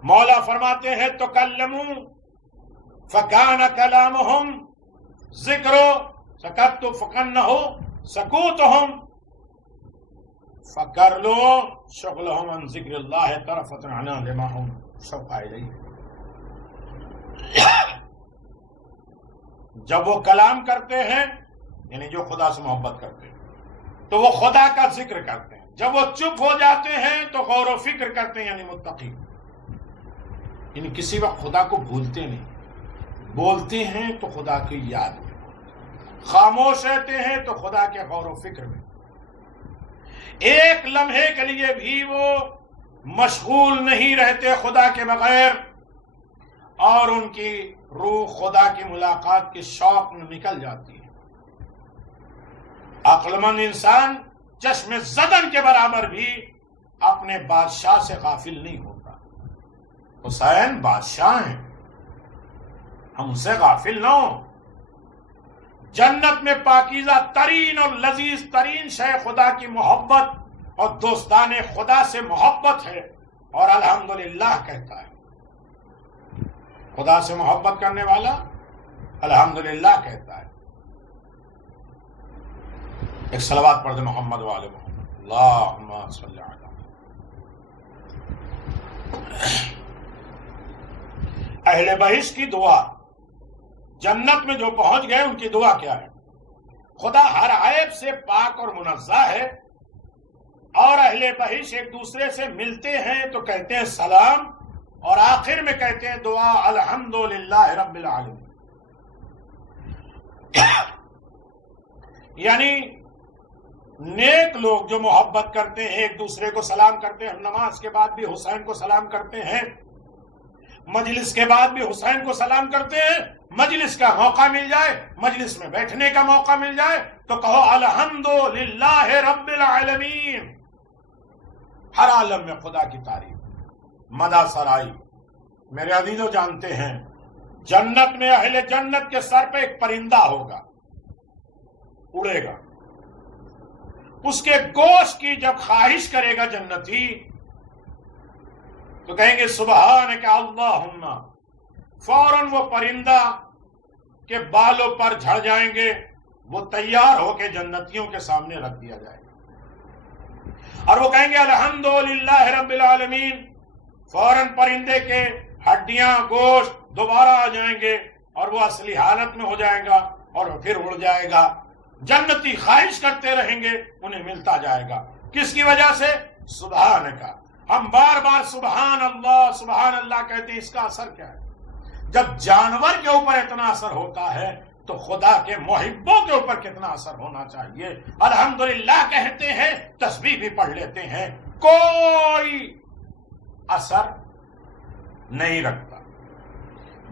مولا فرماتے ہیں تکلموا فکان کلامہم ذکر سکت فکنہ سکوتہم فکر لو شغلہم عن ذکر اللہ طرفۃ عنا لما ہم شوق الیہ. جب وہ کلام کرتے ہیں یعنی جو خدا سے محبت کرتے ہیں تو وہ خدا کا ذکر کرتے ہیں. جب وہ چپ ہو جاتے ہیں تو غور و فکر کرتے ہیں، یعنی متقی. یعنی کسی وقت خدا کو بھولتے نہیں، بولتے ہیں تو خدا کی یاد میں، خاموش رہتے ہیں تو خدا کے غور و فکر میں. ایک لمحے کے لیے بھی وہ مشغول نہیں رہتے خدا کے بغیر. اور ان کی روح خدا کی ملاقات کے شوق میں نکل جاتی ہے۔ عقل مند انسان چشم زدن کے برابر بھی اپنے بادشاہ سے غافل نہیں ہوتا۔ حسین بادشاہ ہیں، ہم ان سے غافل نہ ہوں۔ جنت میں پاکیزہ ترین اور لذیذ ترین شے خدا کی محبت اور دوستان خدا سے محبت ہے، اور الحمدللہ کہتا ہے۔ خدا سے محبت کرنے والا الحمدللہ کہتا ہے۔ ایک صلوات پڑھ دے محمد وآل محمد، اللہم صلی علی۔ اہل بہشت کی دعا، جنت میں جو پہنچ گئے ان کی دعا کیا ہے؟ خدا ہر عیب سے پاک اور منزہ ہے، اور اہل بہشت ایک دوسرے سے ملتے ہیں تو کہتے ہیں سلام، اور آخر میں کہتے ہیں دعا الحمدللہ رب العالمین۔ یعنی نیک لوگ جو محبت کرتے ہیں ایک دوسرے کو سلام کرتے ہیں، نماز کے بعد بھی حسین کو سلام کرتے ہیں، مجلس کے بعد بھی حسین کو سلام کرتے ہیں۔ مجلس کا موقع مل جائے، مجلس میں بیٹھنے کا موقع مل جائے تو کہو الحمدللہ رب العالمین۔ ہر عالم میں خدا کی تعریف، مدح سرائی۔ میرے عزیزو جانتے ہیں جنت میں اہل جنت کے سر پہ ایک پرندہ ہوگا، اڑے گا، اس کے گوشت کی جب خواہش کرے گا جنتی تو کہیں گے سبحانک اللہم، فوراً وہ پرندہ کے بالوں پر جھڑ جائیں گے، وہ تیار ہو کے جنتیوں کے سامنے رکھ دیا جائے گا، اور وہ کہیں گے الحمدللہ رب العالمین۔ فوراً پرندے کے ہڈیاں گوشت دوبارہ آ جائیں گے اور وہ اصلی حالت میں ہو جائے گا اور پھر اڑ جائے گا۔ جنتی خواہش کرتے رہیں گے، انہیں ملتا جائے گا۔ کس کی وجہ سے؟ سبحان کا۔ ہم بار بار سبحان اللہ کہتے ہیں، اس کا اثر کیا ہے؟ جب جانور کے اوپر اتنا اثر ہوتا ہے تو خدا کے محبوں کے اوپر کتنا اثر ہونا چاہیے۔ الحمدللہ کہتے ہیں، تسبیح بھی پڑھ لیتے ہیں، کوئی اثر نہیں رکھتا۔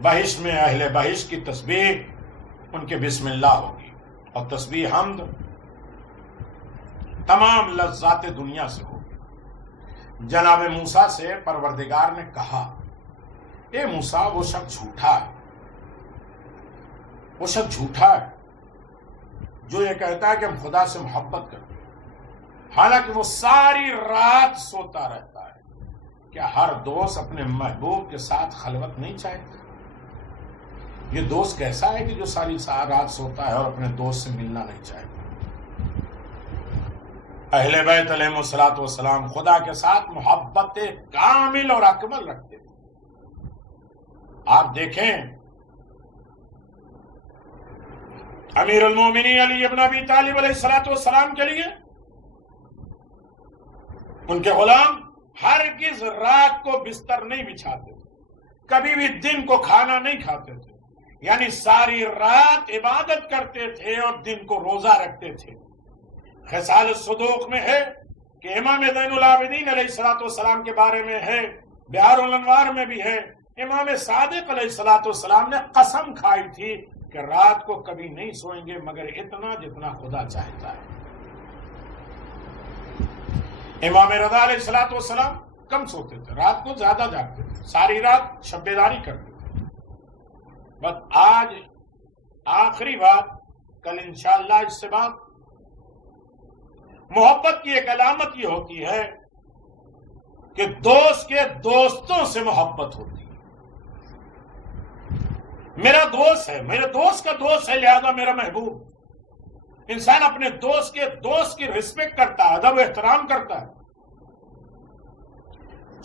بہشت میں اہل بہشت کی تسبیح ان کے بسم اللہ ہوگی، اور تسبیح حمد تمام لذات دنیا سے ہوگی۔ جناب موسیٰ سے پروردگار نے کہا، اے موسیٰ وہ شخص جھوٹا ہے، وہ شخص جھوٹا ہے جو یہ کہتا ہے کہ ہم خدا سے محبت کرتے ہیں، حالانکہ وہ ساری رات سوتا رہتا ہے۔ کیا ہر دوست اپنے محبوب کے ساتھ خلوت نہیں چاہتا؟ یہ دوست کیسا ہے کہ جو ساری رات سوتا ہے اور اپنے دوست سے ملنا نہیں چاہتا؟ اہل بیت علیہ الصلوۃ والسلام خدا کے ساتھ محبت کامل اور اکمل رکھتے تھے۔ آپ دیکھیں امیر المومنین علی ابن ابی طالب علیہ الصلوۃ والسلام کے لیے ان کے غلام ہرگز رات کو بستر نہیں بچھاتے تھے، کبھی بھی دن کو کھانا نہیں کھاتے تھے، یعنی ساری رات عبادت کرتے تھے اور دن کو روزہ رکھتے تھے۔ خصال الصدوق میں ہے کہ امام زین العابدین علیہ الصلوۃ والسلام کے بارے میں ہے، بہار الانوار میں بھی ہے، امام صادق علیہ الصلوۃ والسلام نے قسم کھائی تھی کہ رات کو کبھی نہیں سوئیں گے مگر اتنا جتنا خدا چاہتا ہے۔ امام رضا علیہ الصلوۃ والسلام کم سوتے تھے، رات کو زیادہ جاگتے تھے، ساری رات شب بیداری کرتے تھے۔ بس آج آخری بات، کل انشاءاللہ اس سے بات۔ محبت کی ایک علامت یہ ہوتی ہے کہ دوست کے دوستوں سے محبت ہوتی ہے۔ میرا دوست ہے، میرے دوست کا دوست ہے، لہذا میرا محبوب۔ انسان اپنے دوست کے دوست کی رسپیکٹ کرتا ہے، ادب و احترام کرتا ہے۔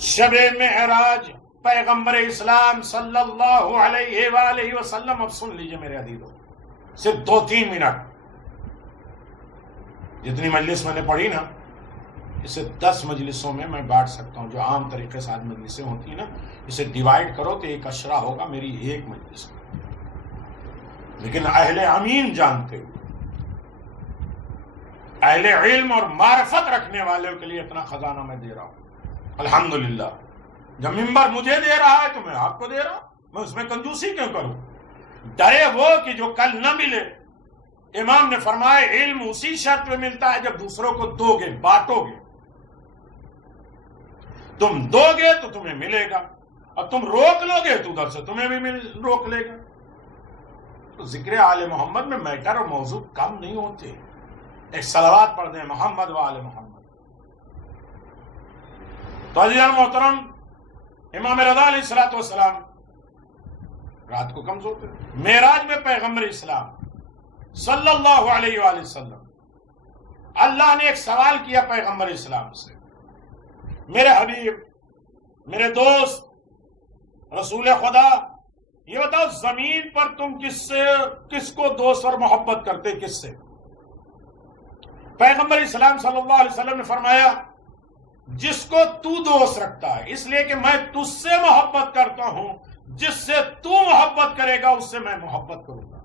شب معراج پیغمبر اسلام صلی اللہ علیہ وآلہ وسلم، اب سن لیجئے میرے عزیزو، صرف 2-3 منٹ، جتنی مجلس میں نے پڑھی نا اسے 10 مجلسوں میں میں بانٹ سکتا ہوں۔ جو عام طریقے سے آج مجلسیں ہوتی ہیں نا، اسے ڈیوائیڈ کرو تو ایک اشرا ہوگا میری ایک مجلس میں۔ لیکن اہل امین جانتے ہوئے، اہل علم اور معرفت رکھنے والوں کے لیے اتنا خزانہ میں دے رہا ہوں۔ الحمدللہ جب ممبر مجھے دے رہا ہے تو میں آپ کو دے رہا ہوں۔ میں اس میں کنجوسی کیوں کروں؟ ڈرے وہ کہ جو کل نہ ملے۔ امام نے فرمایا علم اسی شرط میں ملتا ہے جب دوسروں کو دو گے، بانٹو گے۔ تم دو گے تو تمہیں ملے گا، اور تم روک لو گے تو ادھر سے تمہیں بھی روک لے گا۔ تو ذکر آل محمد میں میٹر اور موضوع کم نہیں ہوتے۔ ایک صلوات پڑھ دیں محمد و آل محمد۔ تو عزیزان محترم، امام رضا علیہ الصلوۃ والسلام رات کو کم سوتے، معراج میں پیغمبر اسلام صلی اللہ علیہ وآلہ وسلم، اللہ نے ایک سوال کیا پیغمبر اسلام سے، میرے حبیب، میرے دوست، رسول خدا، یہ بتاؤ زمین پر تم کس کو دوست اور محبت کرتے، کس سے؟ پیغمبر اسلام صلی اللہ علیہ وسلم نے فرمایا جس کو تو دوست رکھتا ہے، اس لیے کہ میں تجھ سے محبت کرتا ہوں، جس سے تو محبت کرے گا اس سے میں محبت کروں گا۔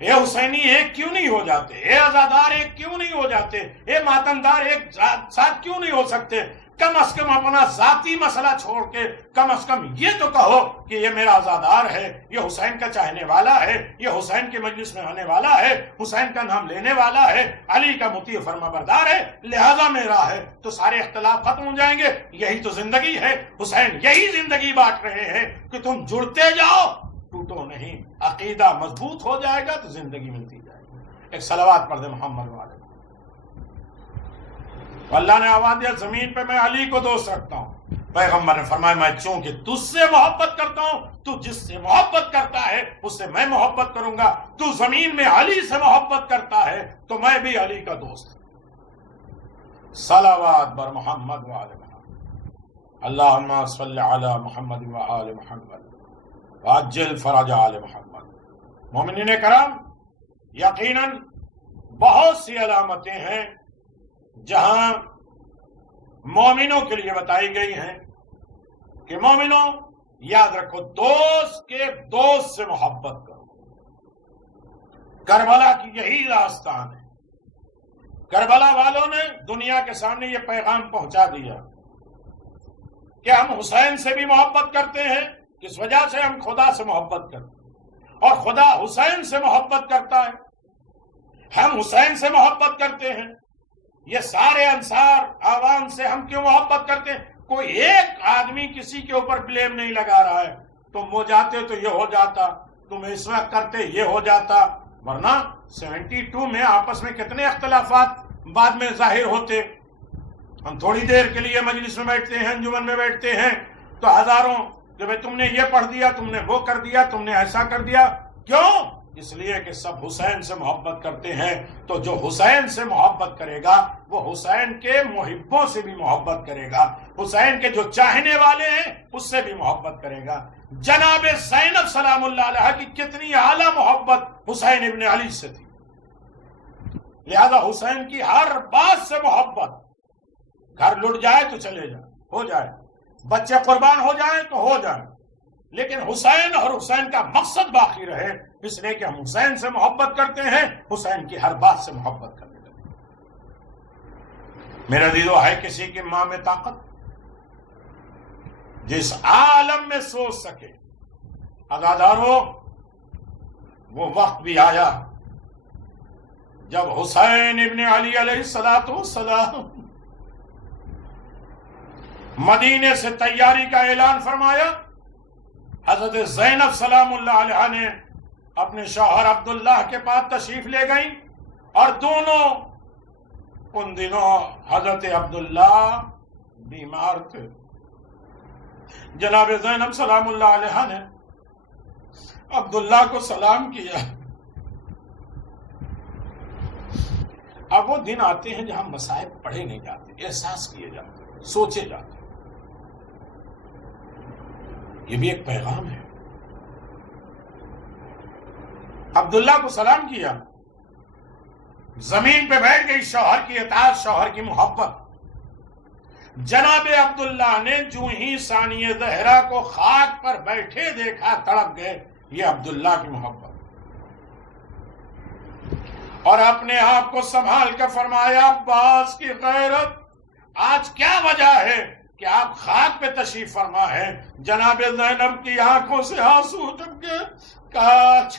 اے حسینی ایک کیوں نہیں ہو جاتے؟ اے عزادار ایک کیوں نہیں ہو جاتے؟ اے ماتمدار ایک ساتھ کیوں نہیں ہو سکتے؟ کم از کم اپنا ذاتی مسئلہ چھوڑ کے کم از کم یہ تو کہو کہ یہ میرا عزادار ہے، یہ حسین کا چاہنے والا ہے، یہ حسین کے مجلس میں آنے والا ہے، حسین کا نام لینے والا ہے، علی کا مطیع فرما بردار ہے، لہذا میرا ہے۔ تو سارے اختلاف ختم ہو جائیں گے۔ یہی تو زندگی ہے، حسین یہی زندگی بانٹ رہے ہیں کہ تم جڑتے جاؤ، ٹوٹو نہیں۔ عقیدہ مضبوط ہو جائے گا تو زندگی ملتی جائے گی۔ ایک صلوات پڑھ دے محمد والے۔ اللہ نے آواز دیا زمین پہ میں علی کو دوست رکھتا ہوں۔ پیغمبر نے فرمایا میں چونکہ تجھ سے محبت کرتا ہوں، تو جس سے محبت کرتا ہے اس سے میں محبت کروں گا۔ تو زمین میں علی سے محبت کرتا ہے تو میں بھی علی کا دوست ہوں۔ صلوات بر محمد وآل محمد، اللہم صلی علی محمد وآل محمد وعجل فرج آل محمد۔ مومنین کرام، یقیناً بہت سی علامتیں ہیں جہاں مومنوں کے لیے بتائی گئی ہیں کہ مومنوں یاد رکھو دوست کے دوست سے محبت کرو۔ کربلا کی یہی داستان ہے۔ کربلا والوں نے دنیا کے سامنے یہ پیغام پہنچا دیا کہ ہم حسین سے بھی محبت کرتے ہیں، کس وجہ سے؟ ہم خدا سے محبت کرتے ہیں، اور خدا حسین سے محبت کرتا ہے۔ ہم حسین سے محبت کرتے ہیں۔ یہ سارے انصار عوام سے ہم کیوں محبت کرتے ہیں؟ کوئی ایک آدمی کسی کے اوپر بلیم نہیں لگا رہا ہے، تم وہ جاتے تو یہ ہو جاتا، تم اس وقت کرتے یہ ہو جاتا، ورنہ 72 میں آپس میں کتنے اختلافات بعد میں ظاہر ہوتے۔ ہم تھوڑی دیر کے لیے مجلس میں بیٹھتے ہیں، انجمن میں بیٹھتے ہیں، تو ہزاروں کہ بھئی تم نے یہ پڑھ دیا، تم نے وہ کر دیا، تم نے ایسا کر دیا۔ کیوں؟ اس لیے کہ سب حسین سے محبت کرتے ہیں۔ تو جو حسین سے محبت کرے گا وہ حسین کے محبوں سے بھی محبت کرے گا، حسین کے جو چاہنے والے ہیں اس سے بھی محبت کرے گا۔ جناب زینب سلام اللہ علیہ کی کتنی اعلیٰ محبت حسین ابن علی سے تھی، لہذا حسین کی ہر بات سے محبت۔ گھر لٹ جائے تو چلے جائے، ہو جائے، بچے قربان ہو جائیں تو ہو جائیں، لیکن حسین اور حسین کا مقصد باقی رہے، اس لیے کہ ہم حسین سے محبت کرتے ہیں، حسین کی ہر بات سے محبت کرنے لگے۔ میرا عزیزو، ہے کسی کی ماں میں طاقت جس عالم میں سوچ سکے؟ عزادارو، وہ وقت بھی آیا جب حسین ابن علی علیہ السلام مدینے سے تیاری کا اعلان فرمایا۔ حضرت زینب سلام اللہ علیہ نے اپنے شوہر عبداللہ کے پاس تشریف لے گئیں، اور دونوں ان دنوں حضرت عبداللہ بیمار تھے۔ جناب زینب سلام اللہ علیہ نے عبداللہ کو سلام کیا۔ اب وہ دن آتے ہیں جہاں مصائب پڑھے نہیں جاتے، احساس کیے جاتے، سوچے جاتے۔ یہ بھی ایک پیغام ہے۔ عبداللہ کو سلام کیا، زمین پہ بیٹھ گئی، شوہر کی اطاعت، شوہر کی محبت۔ جناب عبداللہ نے جو ہی ثانیہ زہرا کو خاک پر بیٹھے دیکھا تڑپ گئے۔ یہ عبداللہ کی محبت، اور اپنے آپ کو سنبھال کر فرمایا عباس کی غیرت، آج کیا وجہ ہے کہ آپ خاک پہ تشریف فرما ہے. جناب زینب کی آنکھوں سے آنسو ٹپکے. کاش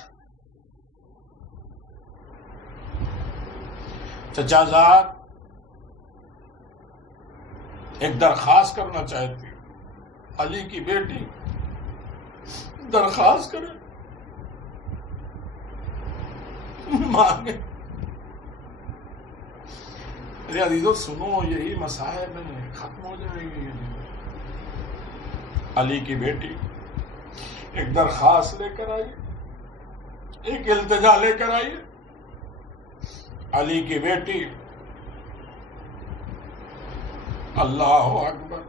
چچا زاد ایک درخواست کرنا چاہتی ہوں. علی کی بیٹی درخواست کرے، مانگے. میرے عزیزو سنو، یہی مسائل میں ختم ہو جائے گی. علی کی بیٹی ایک درخواست لے کر آئی، ایک التجا لے کر آئی. علی کی بیٹی اللہ اکبر.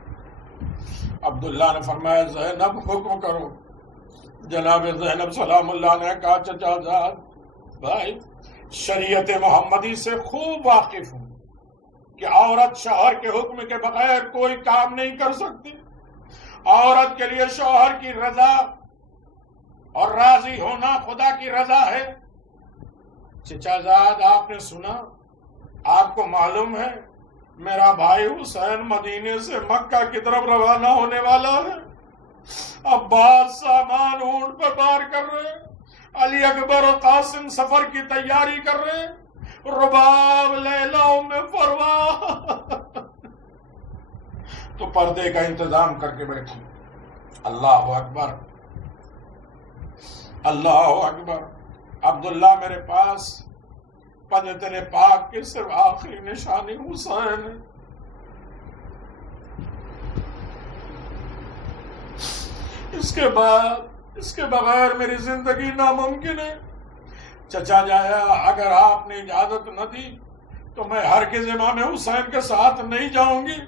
عبداللہ نے فرمایا زینب حکم کرو. جناب زینب سلام اللہ نے کہا چچا زاد بھائی شریعت محمدی سے خوب واقف ہوں کہ عورت شوہر کے حکم کے بغیر کوئی کام نہیں کر سکتی. عورت کے لیے شوہر کی رضا اور راضی ہونا خدا کی رضا ہے. چچا زاد آپ نے سنا، آپ کو معلوم ہے میرا بھائی حسین مدینے سے مکہ کی طرف روانہ ہونے والا ہے. عباس سامان اونٹ پر بار کر رہے، علی اکبر اور قاسم سفر کی تیاری کر رہے، رباب لیلا میں فروا تو پردے کا انتظام کر کے بیٹھی. اللہ اکبر اللہ اکبر. عبداللہ میرے پاس پنجتن پاک کی صرف آخری نشانی حسین ہے. اس کے بغیر میری زندگی ناممکن ہے. چچا جایا اگر آپ نے اجازت نہ دی تو میں ہرگز امام حسین کے ساتھ نہیں جاؤں گی،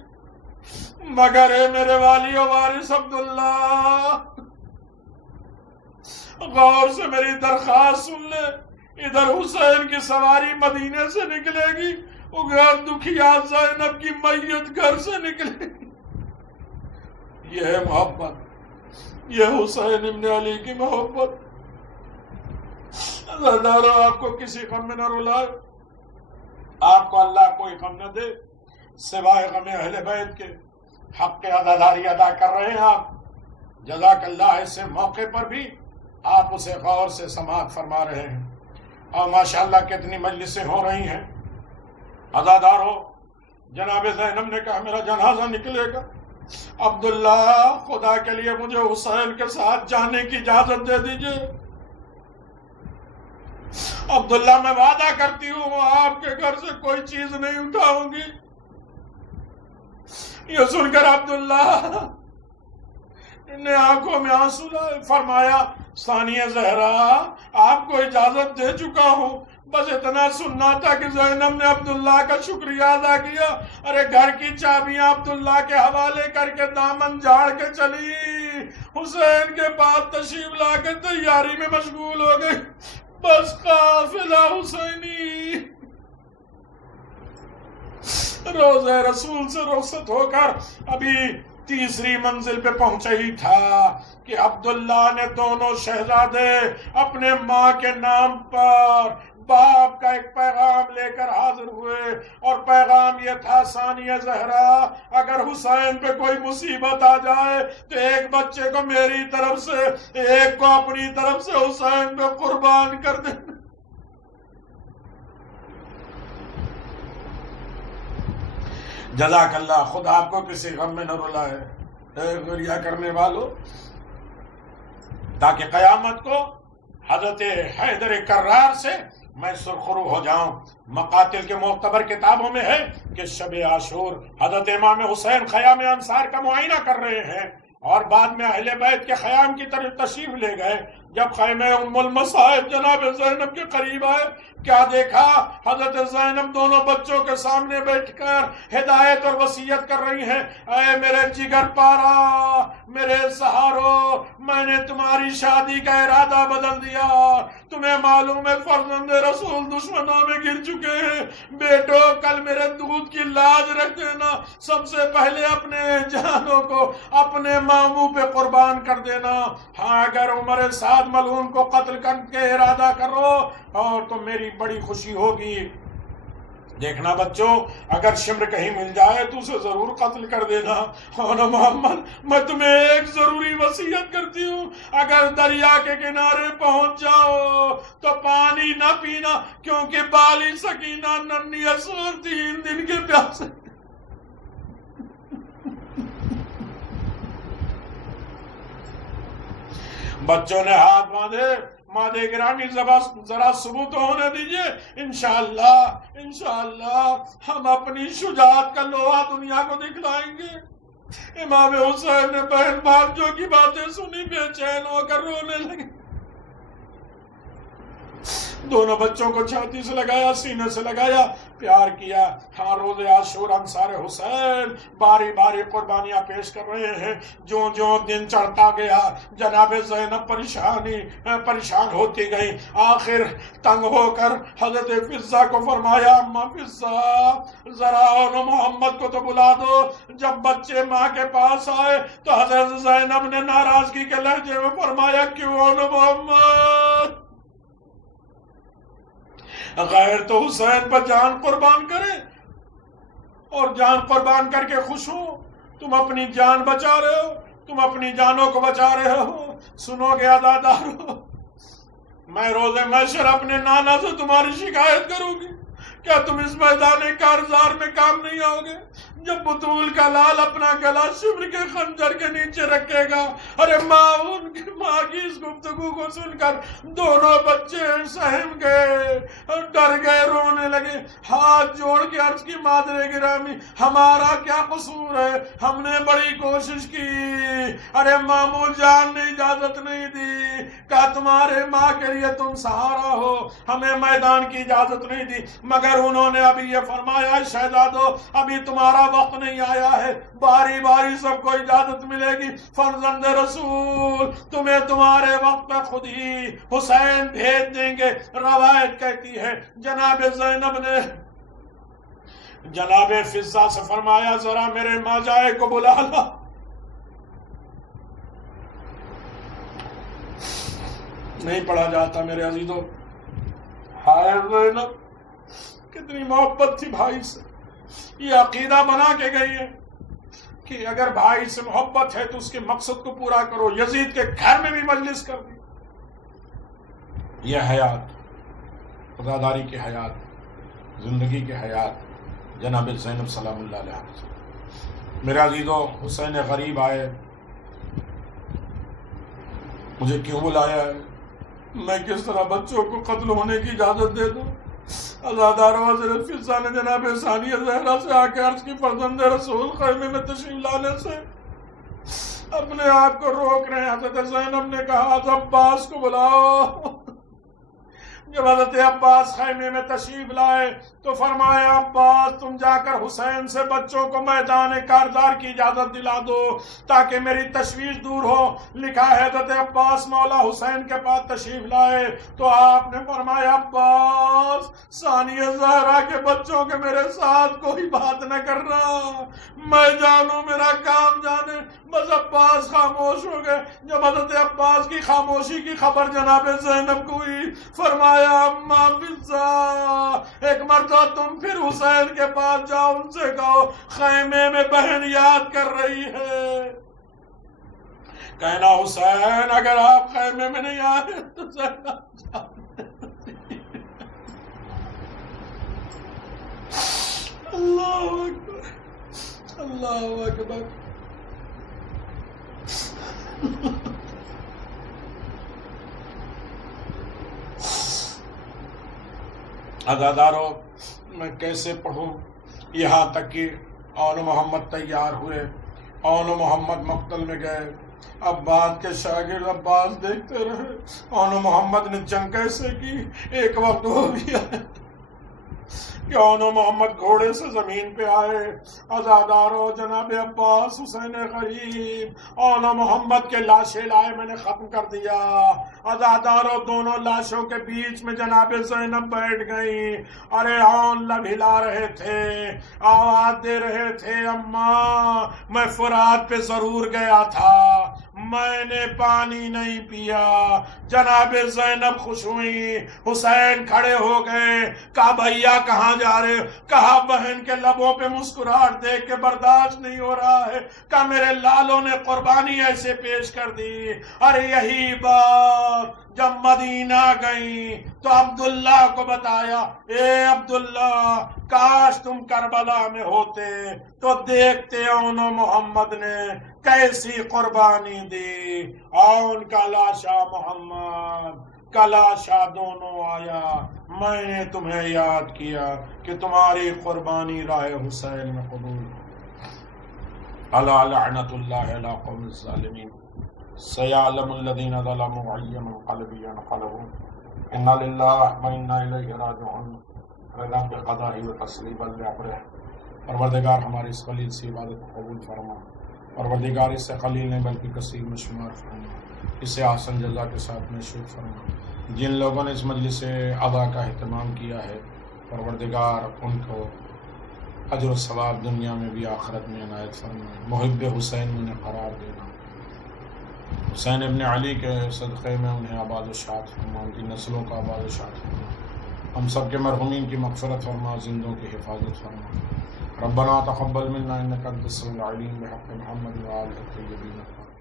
مگر اے میرے والی و وارث عبداللہ غور سے میری درخواست سن لے. ادھر حسین کی سواری مدینے سے نکلے گی، ادھر دکھیا زینب کی میت گھر سے نکلے گی. یہ ہے محبت، یہ حسین ابن علی کی محبت. اللہ آپ کو کسی غم میں نہ رلائے، آپ کو اللہ کوئی غم نہ دے سوائے غم اہل بیت کے. حق کے عزاداری ادا کر رہے ہیں آپ، جزاک اللہ. ایسے موقع پر بھی آپ اسے غور سے سماعت فرما رہے ہیں. اور ماشاءاللہ کتنی مجلسیں ہو رہی ہیں. عزادار ہو، جناب زینب نے کہا میرا جنازہ نکلے گا. عبداللہ خدا کے لیے مجھے حسین کے ساتھ جانے کی اجازت دے دیجئے. عبداللہ میں وعدہ کرتی ہوں آپ کے گھر سے کوئی چیز نہیں اٹھاؤں گی. یہ سن کر عبداللہ نے آنکھوں میں آنسو لائے. فرمایا ثانیہ زہرا آپ کو اجازت دے چکا ہوں، بس اتنا سننا تھا کہ زینب نے عبداللہ کا شکریہ ادا کیا. ارے گھر کی چابیاں عبداللہ کے حوالے کر کے دامن جھاڑ کے چلی، حسین کے پاس تشریف لا کے تیاری میں مشغول ہو گئی. بس قافلہ حسینی روضہ رسول سے رخصت ہو کر ابھی تیسری منزل پہ پہنچا ہی تھا کہ عبداللہ نے دونوں شہزادے اپنے ماں کے نام پر باپ کا ایک پیغام لے کر حاضر ہوئے. اور پیغام یہ تھا ثانیہ زہرا اگر حسین پہ کوئی مصیبت آ جائے تو ایک بچے کو میری طرف سے، ایک کو اپنی طرف سے حسین پہ قربان کر دینا. جزاک اللہ. خدا آپ کو کسی غم میں نہ رلائے اے گریہ کرنے والوں، تاکہ قیامت کو حضرت حیدر کرار سے میں سرخرو ہو جاؤں. مقاتل کے معتبر کتابوں میں ہے کہ شب عاشور حضرت امام حسین خیام انصار کا معائنہ کر رہے ہیں اور بعد میں اہل بیت کے خیام کی طرف تشریف لے گئے. جب خیمہ ام المصائب جناب زینب کے قریب آئے، کیا دیکھا؟ حضرت زینب دونوں بچوں کے سامنے بیٹھ کر ہدایت اور وصیت کر رہی ہیں. اے میرے جگر پارا، میرے سہارو، میں نے تمہاری شادی کا ارادہ بدل دیا. تمہیں معلوم ہے فرزند رسول دشمنوں میں گر چکے ہیں. بیٹو کل میرے دودھ کی لاج رکھ دینا. سب سے پہلے اپنے جانوں کو اپنے ماموں پہ قربان کر دینا. ہاں اگر عمر سعد ملعون کو قتل کر کے ارادہ کرو اور تو میری بڑی خوشی ہوگی. دیکھنا بچوں، اگر شمر کہیں مل جائے تو اسے ضرور قتل کر دینا۔ اور محمد میں تمہیں ایک ضروری وصیت کرتی ہوں، اگر دریا کے کنارے پہنچ جاؤ تو پانی نہ پینا، کیونکہ بالی سکینہ ننھی اصغر 3 دن کے پیاسے۔ بچوں نے ہاتھ باندھے۔ مادے گرامی ذرا ثبوت ہونے دیجئے، انشاءاللہ ہم اپنی شجاعت کا لوہا دنیا کو دکھلائیں گے۔ امام حسین نے بہن بھائیوں کی باتیں سنی، بے چین ہو کر رونے لگے۔ دونوں بچوں کو چھاتی سے لگایا، سینے سے لگایا، پیار کیا۔ ہاں روز عاشور انصار حسین باری باری قربانیاں پیش کر رہے ہیں۔ جو دن چڑھتا گیا جناب زینب پریشان ہوتی گئی۔ آخر تنگ ہو کر حضرت فضہ کو فرمایا، اماں فضہ ذرا اور محمد کو تو بلا دو۔ جب بچے ماں کے پاس آئے تو حضرت زینب نے ناراضگی کے لہجے میں فرمایا، کیوں اور محمد؟ غیر تو حسین پر جان قربان کرے اور جان قربان کر کے خوش ہو، تم اپنی جان بچا رہے ہو، تم اپنی جانوں کو بچا رہے ہو۔ سنو گے عزادارو، میں روز محشر اپنے نانا سے تمہاری شکایت کروں گی، کیا تم اس میدان کارزار میں کام نہیں آؤ گے؟ جب بطول کا لال اپنا گلا شمر کے خنجر کے نیچے رکھے گا۔ ارے ماں کی اس گفتگو کو سن کر دونوں بچے سہم گئے، ڈر گئے، رونے لگے۔ ہاتھ جوڑ کے عرض کی، مادر گرامی ہمارا کیا قصور ہے؟ ہم نے بڑی کوشش کی، ارے ماموں جان نے اجازت نہیں دی، کہا تمہارے ماں کے لیے تم سہارا ہو، ہمیں میدان کی اجازت نہیں دی، مگر انہوں نے ابھی یہ فرمایا، شہزادو ابھی تمہارا وقت نہیں آیا ہے، باری باری سب کو اجازت ملے گی۔ فرزند رسول تمہیں تمہارے وقت میں خود ہی حسین بھیج دیں گے۔ روایت کہتی ہے جناب زینب نے جناب فضہ سے فرمایا، ذرا میرے ماجائے کو بلا لا۔ نہیں پڑھا جاتا میرے عزیزوں، ہائے زینب کتنی محبت تھی بھائی سے۔ یہ عقیدہ بنا کے گئی ہے کہ اگر بھائی سے محبت ہے تو اس کے مقصد کو پورا کرو۔ یزید کے گھر میں بھی مجلس کر دی۔ یہ حیات، عزاداری کی حیات، زندگی کی حیات جناب زینب سلام اللہ علیہ۔ میرے عزیزوں، حسین غریب آئے، مجھے کیوں بلایا ہے؟ میں کس طرح بچوں کو قتل ہونے کی اجازت دے دوں؟ عزادارو حضرت فضہ نے جناب ثانیہ زہرا سے آ کے عرض کی، فرزند رسول خیمے میں تشریف لانے سے اپنے آپ کو روک رہے ہیں۔ حضرت زینب نے کہا، عباس کو بلاؤ۔ جب حضرت عباس خیمے میں تشریف لائے تو فرمایا، عباس تم جا کر حسین سے بچوں کو میدان کارزار کی اجازت دلا دو تاکہ میری تشویش دور ہو۔ لکھا ہے حضرت عباس مولا حسین کے پاس تشریف لائے تو آپ نے فرمایا، عباس ثانیہ زہرا کے بچوں کے میرے ساتھ کوئی بات نہ کرنا، میں جانوں میرا کام جانے۔ بس عباس خاموش ہو گئے۔ جب حضرت عباس کی خاموشی کی خبر جناب زینب کو ہوئی، فرمایا، اماں فضہ ایک مرتبہ تم پھر حسین کے پاس جاؤ، ان سے کہو خیمے میں بہن یاد کر رہی ہے۔ کہنا، حسین اگر آپ خیمے میں نہیں آئے تو زینب اللہ اکبر، اللہ اکبر۔ عزادارو، میں کیسے پڑھوں؟ یہاں تک کہ اون محمد تیار ہوئے، اون محمد مقتل میں گئے۔ عباس کے شاگرد عباس دیکھتے رہے اون محمد نے جنگ کیسے کی۔ ایک وقت ہو گیا کہ اون محمد گھوڑے سے زمین پہ آئے۔ عزادارو، جناب عباس حسین غریب اون محمد کے لاشیں لائے، میں نے ختم کر دیا۔ عزادارو، دونوں لاشوں کے بیچ میں جناب زینب بیٹھ گئی۔ ارے اون لب ہلا رہے تھے، آواز دے رہے تھے، اماں میں فرات پہ ضرور گیا تھا، میں نے پانی نہیں پیا۔ جناب زینب خوش ہوئی، حسین کھڑے ہو گئے، کہا بھیا کہاں جا رہے ہو؟ کہا بہن کے لبوں پہ مسکراہٹ دیکھ کے برداشت نہیں ہو رہا ہے، کہا میرے لالوں نے قربانی ایسے پیش کر دی۔ اور یہی بات جب مدینہ گئی تو عبداللہ کو بتایا، اے عبداللہ کاش تم کربلا میں ہوتے تو دیکھتے انہوں محمد نے کیسی قربانی دی، اور ان کا لاشا محمد کا لاشا دونوں آیا۔ میں نے تمہیں یاد کیا کہ تمہاری قربانی راہ حسین میں قبول ہو۔ الا لعنت اللہ علی قوم الظالمین سیعلم الذین ظلموا ای منقلب ینقلبون انا للہ و انا الیہ راجعون رضا بقضائہ و تسلیما لامرہ۔ پروردگار ہماری اس قلیل سی عبادت کو قبول فرما، پروردگار اس سے قلیل نہیں بلکہ کثیر میں شمار فرما، اسے احسن جزا کے ساتھ محشور فرما۔ جن لوگوں نے اس مجلس ادا کا اہتمام کیا ہے پروردگار ان کو اجر و ثواب دنیا میں بھی آخرت میں عنایت فرمائے۔ محب حسین انہیں قرار دینا، حسین ابن علی کے صدقے میں انہیں آباد و شاد فرما، ان کی نسلوں کا آباد و شاد فرما، ہم سب کے مرحومین کی مغفرت فرما، زندوں کی حفاظت فرما۔ ربنا تقبل منا انك انت السميع العليم بحق محمد وآله الطيبين الطاهرين۔